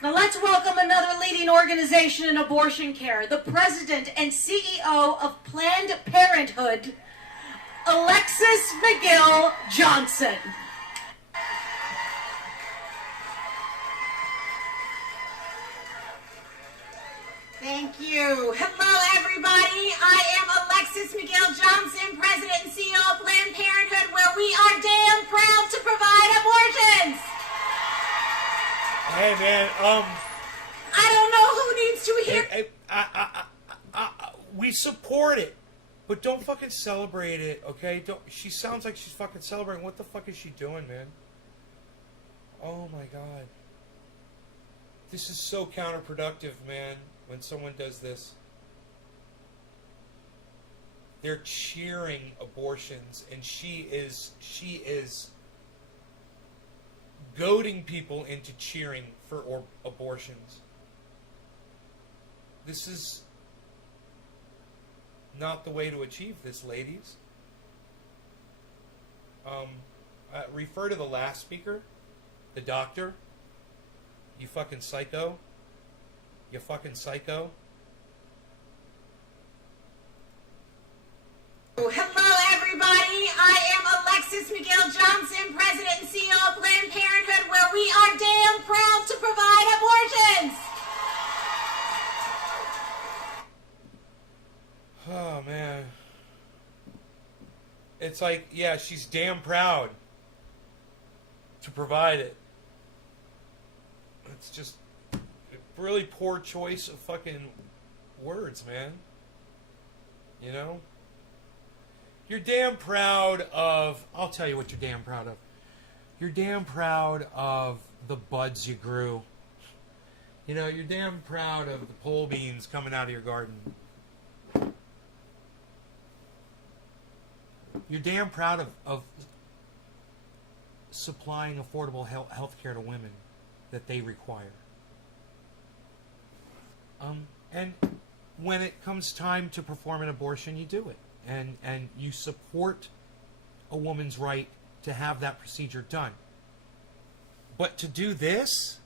Now let's welcome another leading organization in abortion care, the president and CEO of Planned Parenthood, Alexis McGill Johnson. Thank you. Hello, everybody. I am Alexis McGill Johnson, President and CEO of Planned Parenthood, where we are damn proud to provide abortions. Hey, man, I don't know who needs to hear. We support it, but don't fucking celebrate it, okay? Don't. She sounds like she's fucking celebrating. What the fuck is she doing, man? Oh my god. This is so counterproductive, man, when someone does this. They're cheering abortions, and she is goading people into cheering for abortions. This is not the way to achieve this, ladies. Refer to the last speaker, the doctor. You fucking psycho. You fucking psycho. Hello, everybody. I am Alexis McGill Johnson, President and CEO of Planned Parenthood, where we are damn proud to provide abortions. Oh, man. It's like, yeah, she's damn proud to provide it. It's just a really poor choice of fucking words, man. You know? You're damn proud of... I'll tell you what you're damn proud of. You're damn proud of the buds you grew. You know, you're damn proud of the pole beans coming out of your garden. You're damn proud of supplying affordable health care to women that they require. And when it comes time to perform an abortion, you do it. And you support a woman's right to have that procedure done. But to do this,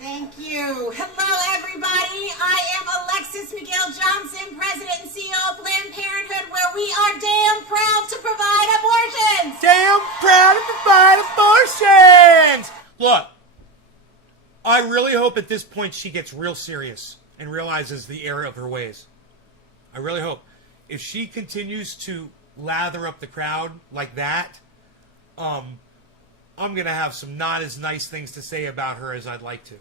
Thank you. Hello, everybody. I am Alexis Miguel Johnson, President and CEO of Planned Parenthood, where we are damn proud to provide abortions. Damn proud to provide abortions. Look, I really hope at this point she gets real serious and realizes the error of her ways. I really hope. If she continues to lather up the crowd like that, I'm going to have some not as nice things to say about her as I'd like to.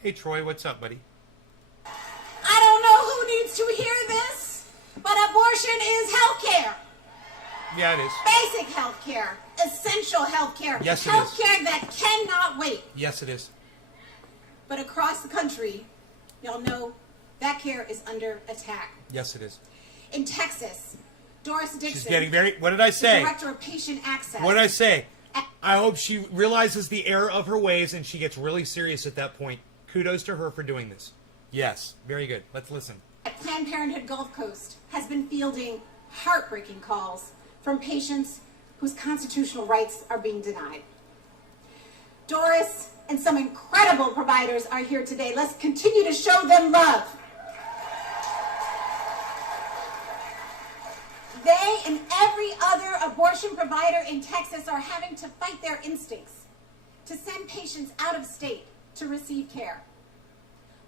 Hey, Troy, what's up, buddy? I don't know who needs to hear this, but abortion is health care. Yeah, it is. Basic health care. Essential health care. Yes, it health is. care that cannot wait. Yes, it is. But across the country, y'all know that care is under attack. Yes, it is. In Texas, Doris Dixon, She's getting very... What did I say? the Director of Patient Access. What did I say? I hope she realizes the error of her ways and she gets really serious at that point. Kudos to her for doing this. Yes, very good. Let's listen. At Planned Parenthood Gulf Coast has been fielding heartbreaking calls from patients whose constitutional rights are being denied. Doris and some incredible providers are here today. Let's continue to show them love. They and every other abortion provider in Texas are having to fight their instincts to send patients out of state to receive care.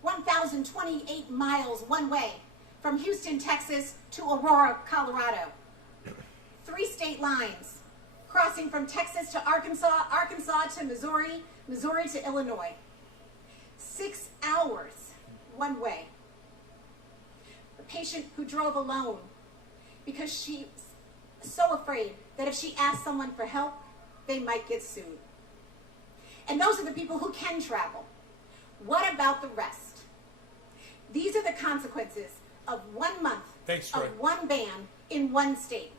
1,028 miles one way from Houston, Texas to Aurora, Colorado. 3 state lines crossing from Texas to Arkansas, Arkansas to Missouri, Missouri to Illinois. 6 hours one way. A patient who drove alone because she's so afraid that if she asked someone for help, they might get sued. And those are the people who can travel. What about the rest? These are the consequences of 1 month of one ban in one state.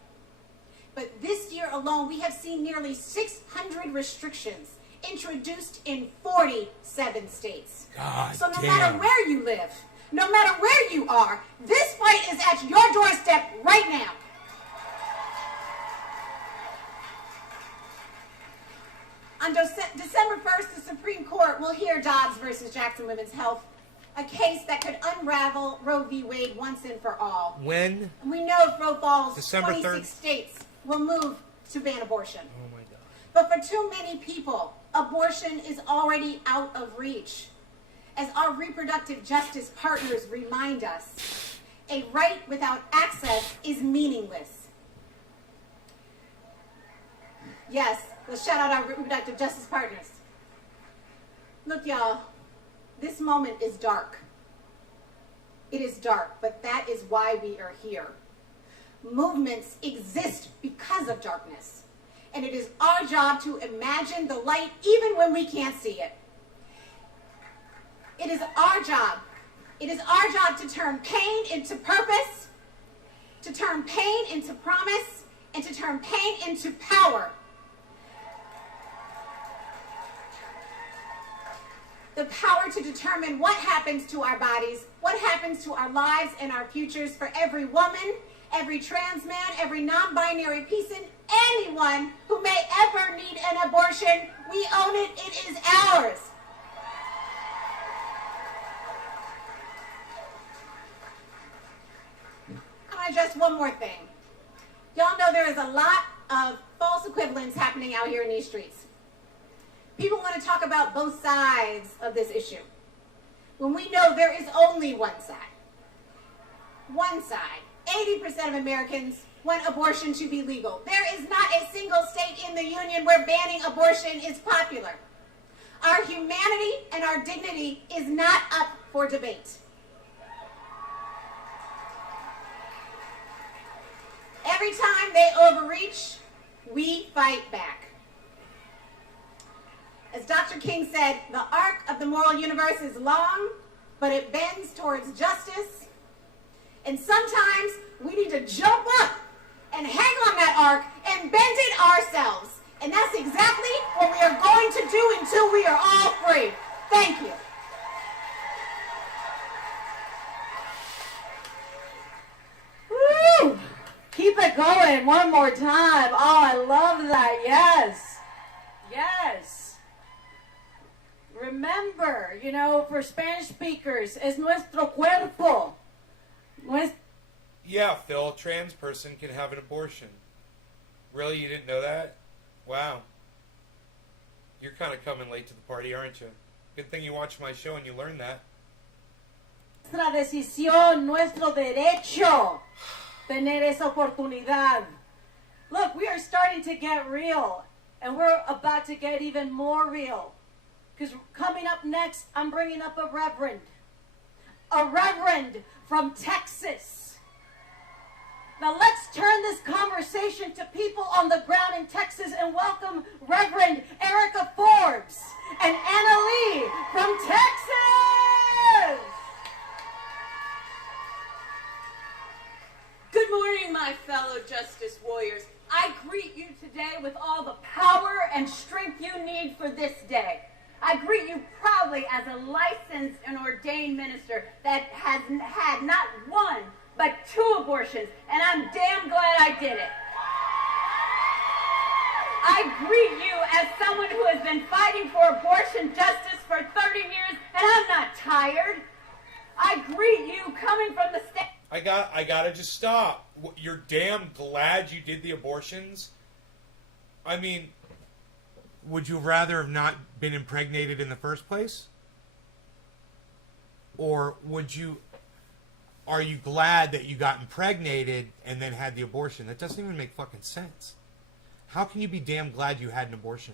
But this year alone, we have seen nearly 600 restrictions introduced in 47 states. God so no damn. matter where you live, no matter where you are, this fight is at your doorstep right now. On December 1st, the Supreme Court will hear Dobbs versus Jackson Women's Health, a case that could unravel Roe v. Wade once and for all. When? We know if Roe falls, December 26 3rd? states will move to ban abortion. Oh my God. But for too many people, abortion is already out of reach. As our reproductive justice partners remind us, a right without access is meaningless. Yes, let's shout out our reproductive justice partners. Look, y'all, this moment is dark. It is dark, but that is why we are here. Movements exist because of darkness, and it is our job to imagine the light even when we can't see it. It is our job. It is our job to turn pain into purpose, to turn pain into promise, and to turn pain into power. The power to determine what happens to our bodies, what happens to our lives and our futures for every woman, every trans man, every non-binary person, anyone who may ever need an abortion. We own it. It is ours. I want to address one more thing. Y'all know there is a lot of false equivalence happening out here in these streets. People want to talk about both sides of this issue, when we know there is only one side. One side. 80% of Americans want abortion to be legal. There is not a single state in the union where banning abortion is popular. Our humanity and our dignity is not up for debate. Every time they overreach, we fight back. As Dr. King said, the arc of the moral universe is long, but it bends towards justice. And sometimes we need to jump up and hang on that arc and bend it ourselves. And that's exactly what we are going to do until we are all free. Thank you. it going one more time. Oh, I love that. Yes. Yes. Remember, you know, for Spanish speakers, es nuestro cuerpo. Yeah, Phil, a trans person can have an abortion. Really? You didn't know that? Wow. You're kind of coming late to the party, aren't you? Good thing you watched my show and you learned that. Nuestra decisión, nuestro derecho, tener esa oportunidad. Look, we are starting to get real, and we're about to get even more real. Because coming up next, I'm bringing up a reverend from Texas. Now let's turn this conversation to people on the ground in Texas and welcome Reverend Erica Forbes and Anna Lee from Texas. Good morning, my fellow justice warriors. I greet you today with all the power and strength you need for this day. I greet you proudly as a licensed and ordained minister that has had not one, but 2 abortions, and I'm damn glad I did it. I greet you as someone who has been fighting for abortion justice for 30 years, and I'm not tired. I greet you coming from the state. I gotta just stop. You're damn glad you did the abortions? I mean, would you rather have not been impregnated in the first place? Or are you glad that you got impregnated and then had the abortion? That doesn't even make fucking sense. How can you be damn glad you had an abortion?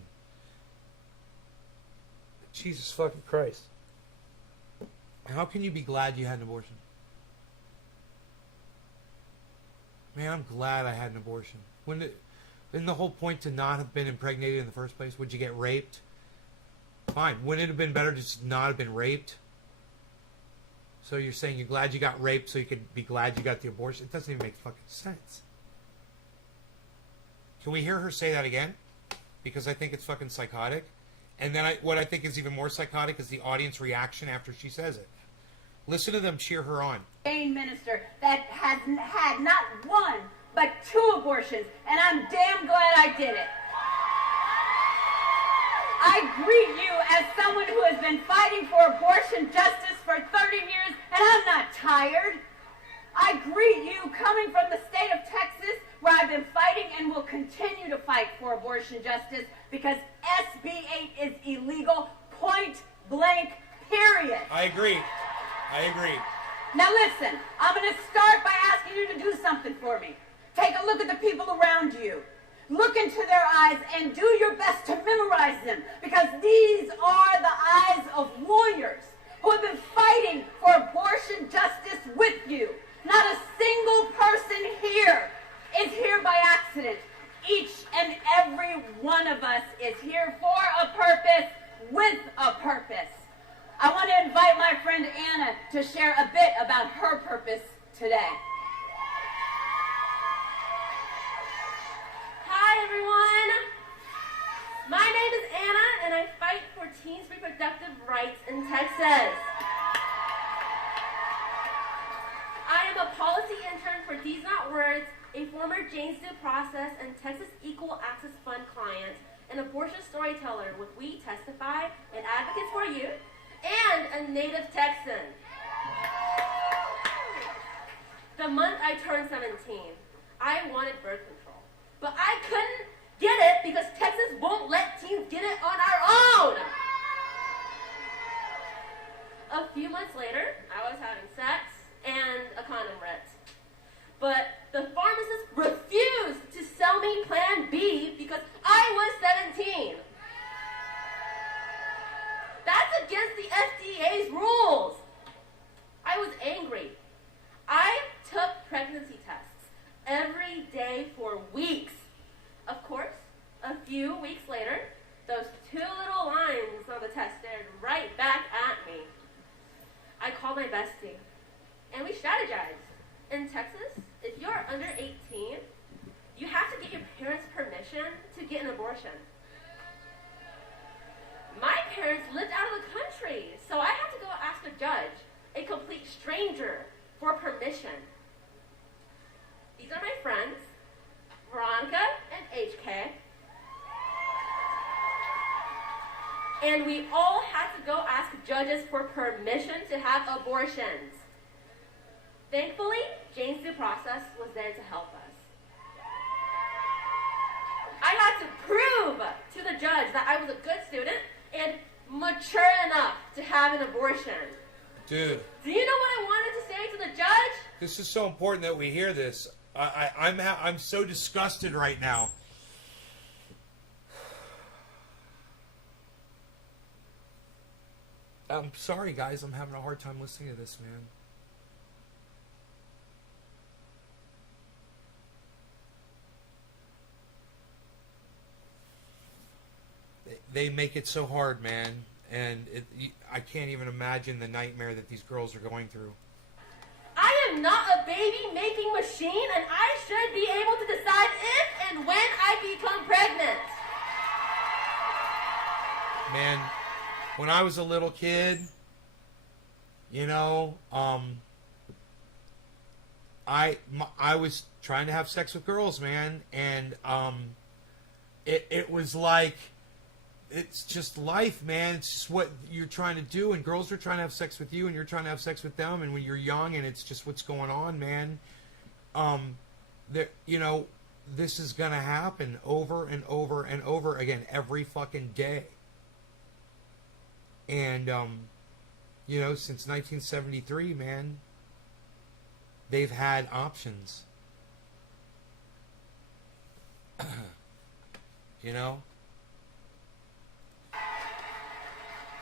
Jesus fucking Christ. How can you be glad you had an abortion? Man, I'm glad I had an abortion. Isn't the whole point to not have been impregnated in the first place? Would you get raped? Fine. Wouldn't it have been better to just not have been raped? So you're saying you're glad you got raped so you could be glad you got the abortion? It doesn't even make fucking sense. Can we hear her say that again? Because I think it's fucking psychotic. And then what I think is even more psychotic is the audience reaction after she says it. Listen to them cheer her on. Minister that has had not one, but 2 abortions, and I'm damn glad I did it. I greet you as someone who has been fighting for abortion justice for 30 years, and I'm not tired. I greet you coming from the state of Texas, where I've been fighting and will continue to fight for abortion justice because SB 8 is illegal, point blank, period. I agree. Now listen, I'm going to start by asking you to do something for me. Take a look at the people around you. Look into their eyes and do your best to memorize them, because these are the eyes of warriors who have been fighting for abortion justice with you. Not a single person here is here by accident. Each and every one of us is here for a purpose, with a purpose. I want to invite my friend Anna to share a bit about her purpose today. Hi everyone! My name is Anna and I fight for teens' reproductive rights in Texas. I am a policy intern for These Not Words, a former Jane's Due Process and Texas Equal Access Fund client, an abortion storyteller with We Testify and Advocates for Youth, and a native Texan. The month I turned 17, I wanted birth control, but I couldn't get it because Texas won't let teens get it on our own. A few months later, I was having sex and a condom ripped. But the pharmacist refused to sell me Plan B because I was 17. That's against the FDA's rules. I was angry. I took pregnancy tests every day for weeks. Of course, a few weeks later, those 2 little lines on the test stared right back at me. I called my bestie, and we strategized. In Texas, if you're under 18, you have to get your parents' permission to get an abortion. My parents lived out of the country, so I had to go ask a judge, a complete stranger, for permission. These are my friends, and we all had to go ask judges for permission to have abortions. Thankfully, Jane's due process was there to help us. I had to prove to the judge that I was a good student and mature enough to have an abortion. Dude. Do you know what I wanted to say to the judge? This is so important that we hear this. I'm so disgusted right now. I'm sorry, guys. I'm having a hard time listening to this, man. They make it so hard, man. And I can't even imagine the nightmare that these girls are going through. I am not a baby-making machine, and I should be able to decide if and when I become pregnant. Man, when I was a little kid, you know, I was trying to have sex with girls, man, and it was like, it's just life, man. It's just what you're trying to do, and girls are trying to have sex with you, and you're trying to have sex with them, and when you're young, and it's just what's going on, man. You know, this is gonna happen over and over and over again every fucking day. And you know, since 1973, man, they've had options. You know?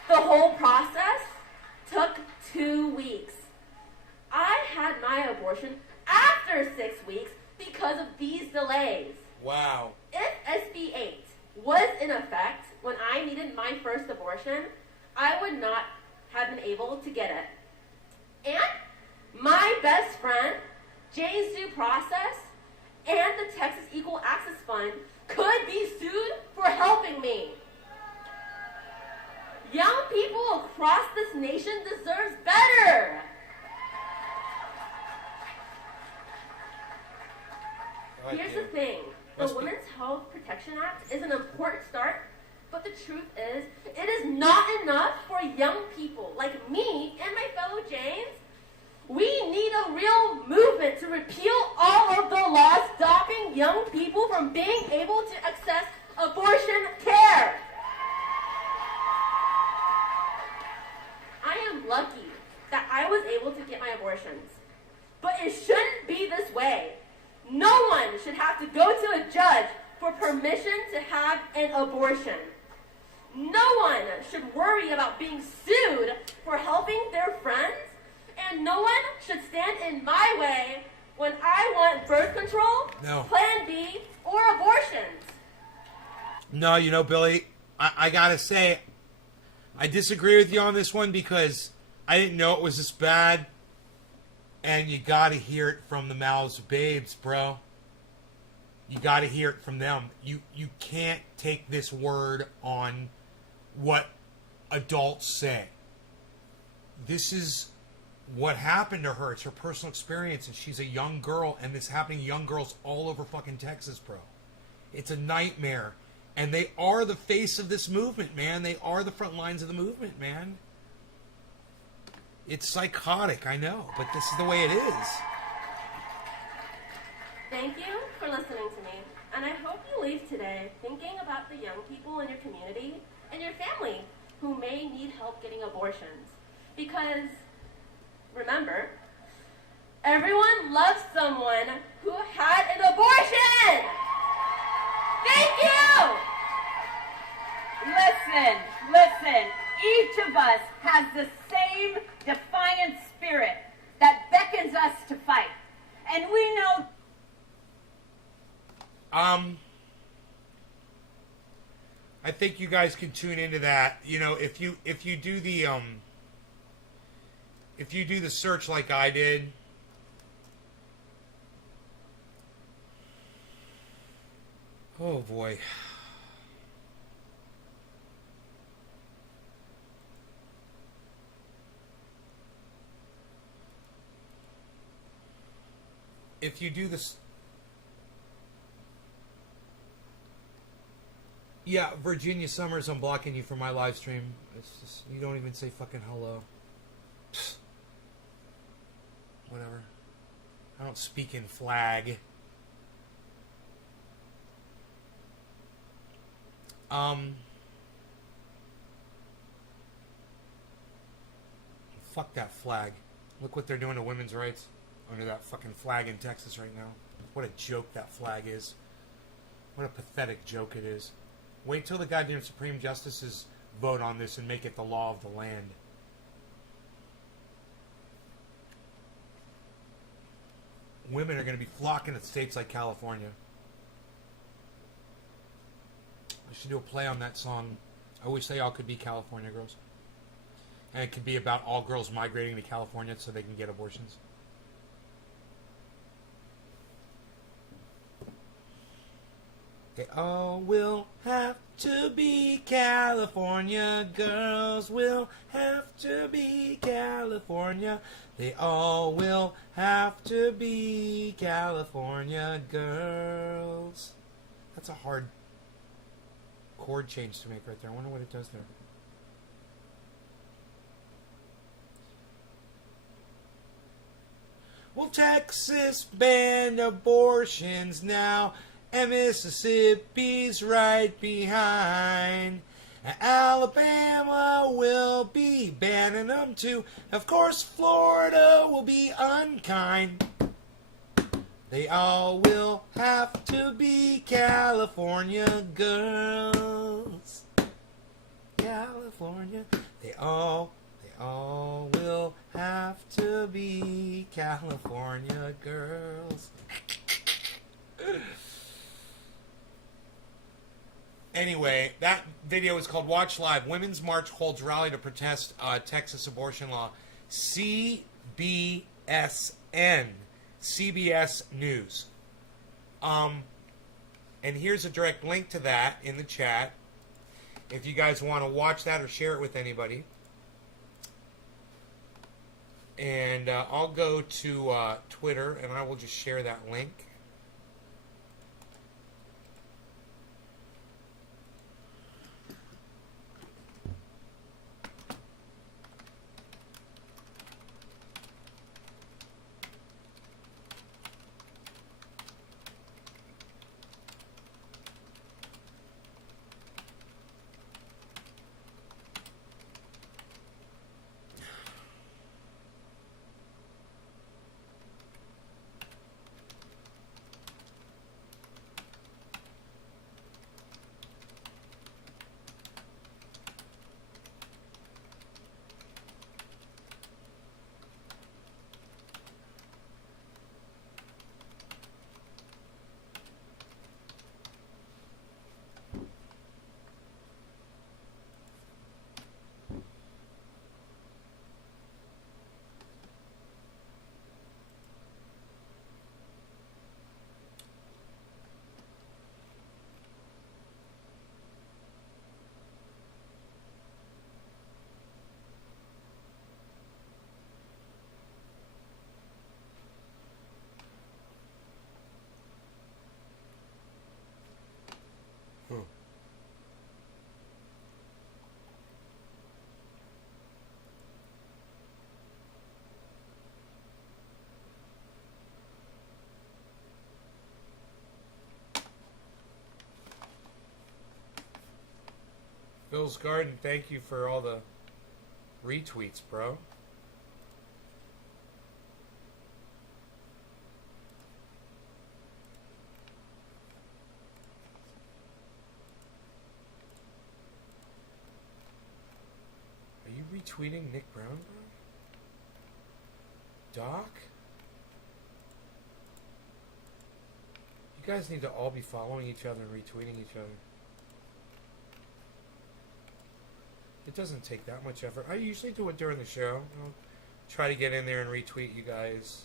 The whole process took 2 weeks. I had my abortion after 6 weeks because of these delays. Wow. If SB 8 was in effect when I needed my first abortion, I would not have been able to get it. And my best friend, Jane's Due Process, and the Texas Equal Access Fund could be sued for helping me. Young people across this nation deserve better. Here's the thing. The Women's Health Protection Act is an important start, but the truth is, it is not enough for young people like me and my fellow Janes. We need a real movement to repeal all of the laws stopping young people from being able to access abortion care. I am lucky that I was able to get my abortions, but it shouldn't be this way. No one should have to go to a judge for permission to have an abortion. No one should worry about being sued for helping their friends, and no one should stand in my way when I want birth control, Plan B, or abortions. No, you know, Billy, I gotta say, I disagree with you on this one because I didn't know it was this bad. And you gotta hear it from the mouths of babes, bro. You gotta hear it from them. You can't take this word on what adults say. This is what happened to her. It's her personal experience, and she's a young girl, and this happening to young girls all over fucking Texas, bro. It's a nightmare. And they are the face of this movement, man. They are the front lines of the movement, man. It's psychotic, I know, but this is the way it is. Thank you for listening to me, and I hope you leave today thinking about the young people in your community and your family who may need help getting abortions. Because, remember, everyone loves someone who had an abortion! Thank you! Listen. Each of us has the same defiant spirit that beckons us to fight. And we know... I think you guys can tune into that. You know, if you do the search like I did, oh boy. If you do this, Yeah, Virginia Summers, I'm blocking you from my live stream. It's just, you don't even say fucking hello. Psst. Whatever. I don't speak in flag. Fuck that flag. Look what they're doing to women's rights under that fucking flag in Texas right now. What a joke that flag is. What a pathetic joke it is. Wait till the goddamn Supreme Justices vote on this and make it the law of the land. Women are going to be flocking to states like California. I should do a play on that song. I wish they all could be California girls. And it could be about all girls migrating to California so they can get abortions. They all will have to be California girls. Will have to be California. They all will have to be California girls. That's a hard chord change to make right there. I wonder what it does there. Well, Texas banned abortions now, and Mississippi's right behind. Alabama will be banning them too. Of course, Florida will be unkind. They all will have to be California girls. California. They all will have to be California girls. Anyway, that video is called Watch Live. Women's March holds rally to protest Texas abortion law. CBSN. CBS News. And here's a direct link to that in the chat. If you guys want to watch that or share it with anybody. And I'll go to Twitter and I will just share that link. Phil's Garden, thank you for all the retweets, bro. Are you retweeting Nick Brown, bro? Doc? You guys need to all be following each other and retweeting each other. It doesn't take that much effort. I usually do it during the show. I'll try to get in there and retweet you guys.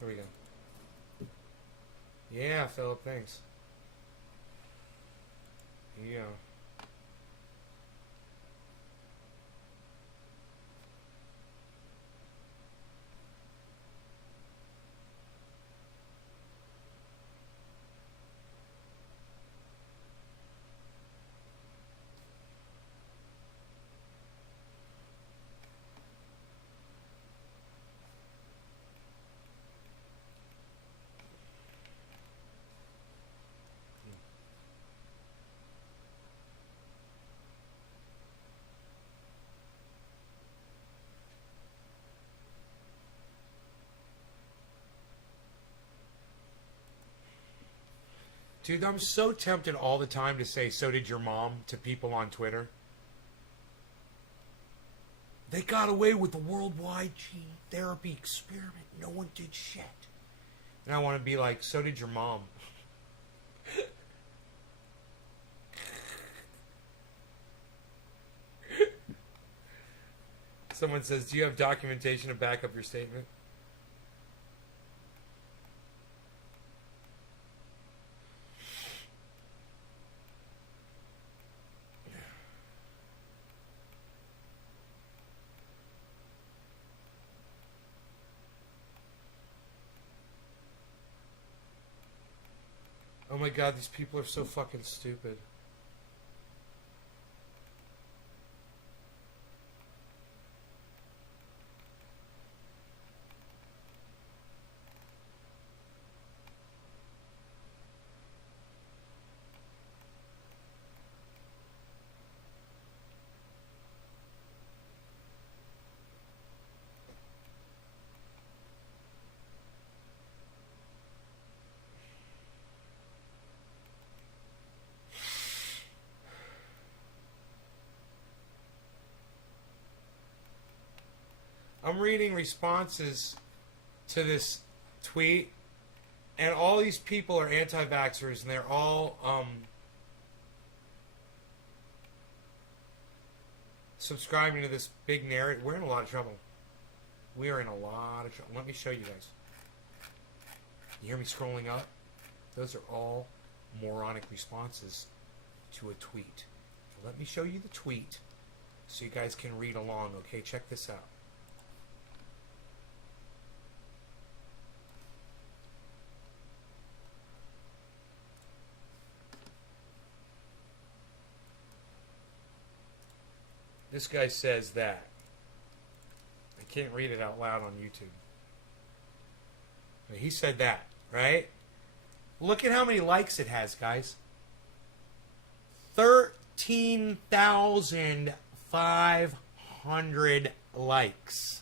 Here we go. Yeah, Philip, thanks. Here you go. Dude, I'm so tempted all the time to say, so did your mom, to people on Twitter. They got away with the worldwide gene therapy experiment. No one did shit. And I want to be like, so did your mom. Someone says, do you have documentation to back up your statement? Oh my god, these people are so fucking stupid. I'm reading responses to this tweet, and all these people are anti-vaxxers, and they're all subscribing to this big narrative. We're in a lot of trouble. We are in a lot of trouble. Let me show you guys. You hear me scrolling up? Those are all moronic responses to a tweet. So let me show you the tweet so you guys can read along. Okay, check this out. This guy says that. I can't read it out loud on YouTube. But he said that, right? Look at how many likes it has, guys. 13,500 likes.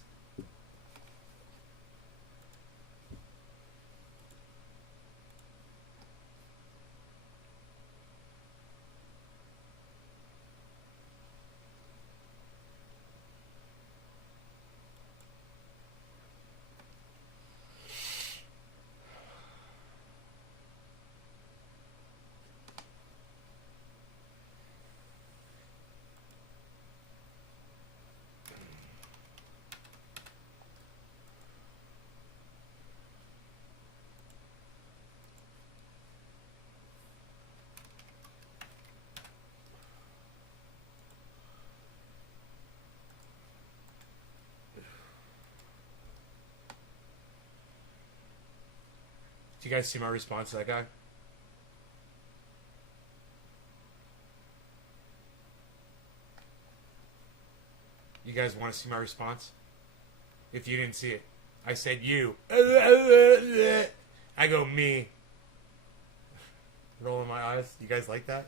Do you guys see my response to that guy? You guys want to see my response? If you didn't see it. I said you. I go me. Rolling my eyes. You guys like that?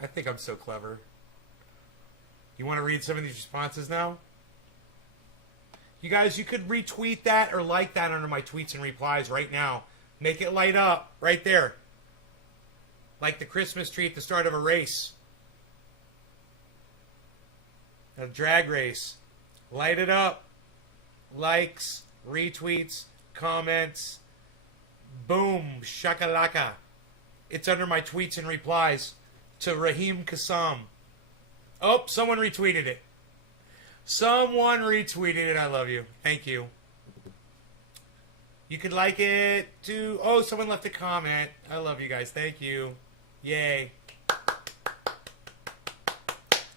I think I'm so clever. You want to read some of these responses now? You guys, you could retweet that or like that under my tweets and replies right now. Make it light up right there. Like the Christmas tree at the start of a race. A drag race. Light it up. Likes, retweets, comments. Boom. Shakalaka. It's under my tweets and replies to Raheem Kassam. Oh, someone retweeted it. Someone retweeted it. I love you. Thank you. You could like it too. Oh, someone left a comment. I love you guys. Thank you. Yay.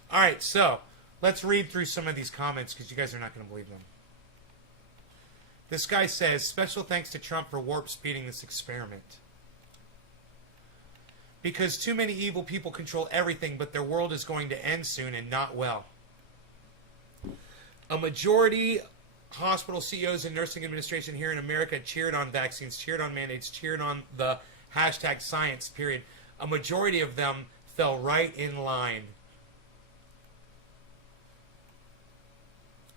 All right, so let's read through some of these comments because you guys are not going to believe them. This guy says, special thanks to Trump for warp speeding this experiment. Because too many evil people control everything, but their world is going to end soon and not well. A majority hospital CEOs and nursing administration here in America cheered on vaccines, cheered on mandates, cheered on the hashtag science, period. A majority of them fell right in line.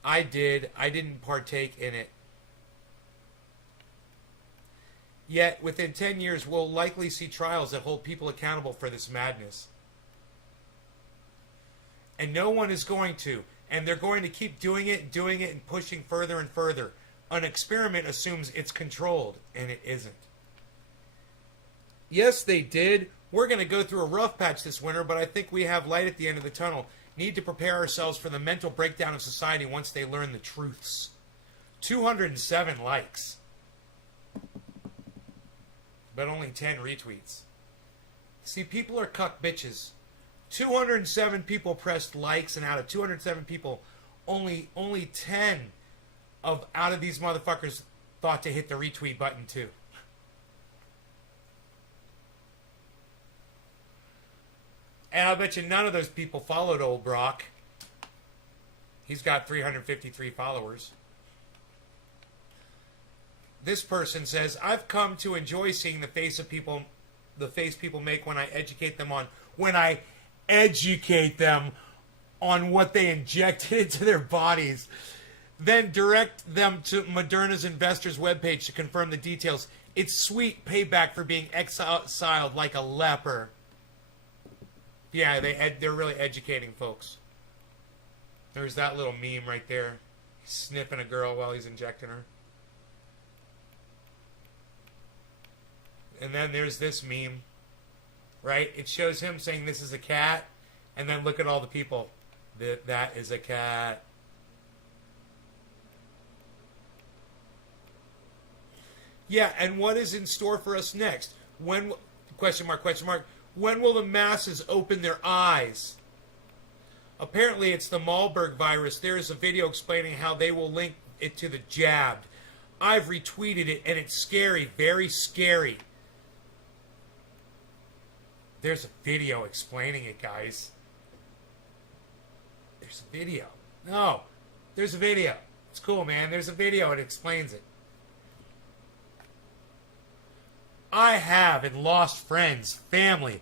I did. I didn't partake in it. Yet, within 10 years, we'll likely see trials that hold people accountable for this madness. And no one is going to. And they're going to keep doing it, and pushing further and further. An experiment assumes it's controlled, and it isn't. Yes, they did. We're going to go through a rough patch this winter, but I think we have light at the end of the tunnel. Need to prepare ourselves for the mental breakdown of society once they learn the truths. 207 likes. But only 10 retweets. See, people are cuck bitches. 207 people pressed likes, and out of 207 people, only 10 out of these motherfuckers thought to hit the retweet button too. And I bet you none of those people followed old Brock. He's got 353 followers. This person says, I've come to enjoy seeing the face people make when I educate them on what they injected into their bodies. Then direct them to Moderna's investors webpage to confirm the details. It's sweet payback for being exiled like a leper. Yeah, they're really educating folks. There's that little meme right there. He's sniffing a girl while he's injecting her. And then there's this meme, right? It shows him saying this is a cat, and then look at all the people. That is a cat. Yeah, and what is in store for us next? When, question mark, when will the masses open their eyes? Apparently it's the Marburg virus. There is a video explaining how they will link it to the jabbed. I've retweeted it, and it's scary, very scary. There's a video explaining it, guys. There's a video. No, there's a video. It's cool, man. There's a video. It explains it. I have and lost friends, family,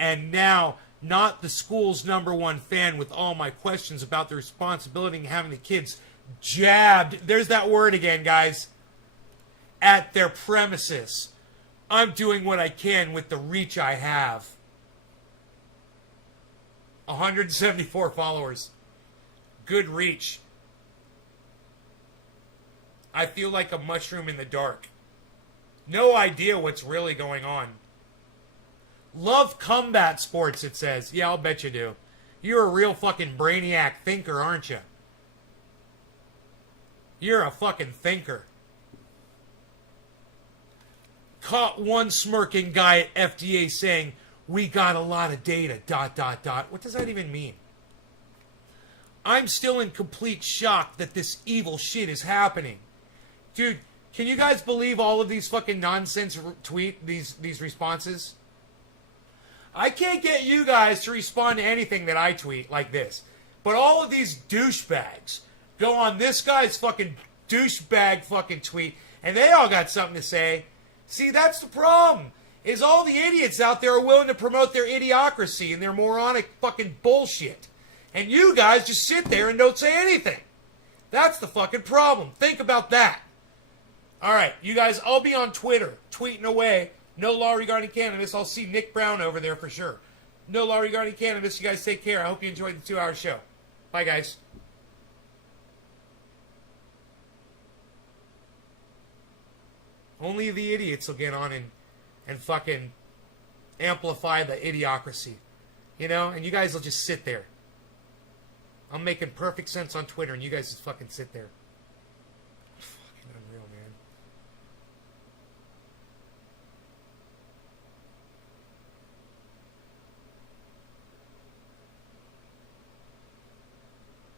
and now not the school's #1 fan with all my questions about the responsibility of having the kids jabbed. There's that word again, guys. At their premises. I'm doing what I can with the reach I have. 174 followers. Good reach. I feel like a mushroom in the dark. No idea what's really going on. Love combat sports, it says. Yeah, I'll bet you do. You're a real fucking brainiac thinker, aren't you? You're a fucking thinker. Caught one smirking guy at FDA saying, we got a lot of data, ... What does that even mean? I'm still in complete shock that this evil shit is happening. Dude, can you guys believe all of these fucking nonsense these responses? I can't get you guys to respond to anything that I tweet like this. But all of these douchebags go on this guy's fucking douchebag fucking tweet, and they all got something to say. See, that's the problem. Is all the idiots out there are willing to promote their idiocracy and their moronic fucking bullshit. And you guys just sit there and don't say anything. That's the fucking problem. Think about that. Alright, you guys, I'll be on Twitter, tweeting away. No law regarding cannabis. I'll see Nick Brown over there for sure. No law regarding cannabis. You guys take care. I hope you enjoyed the 2-hour show. Bye, guys. Only the idiots will get on and fucking amplify the idiocracy. You know? And you guys will just sit there. I'm making perfect sense on Twitter, and you guys just fucking sit there.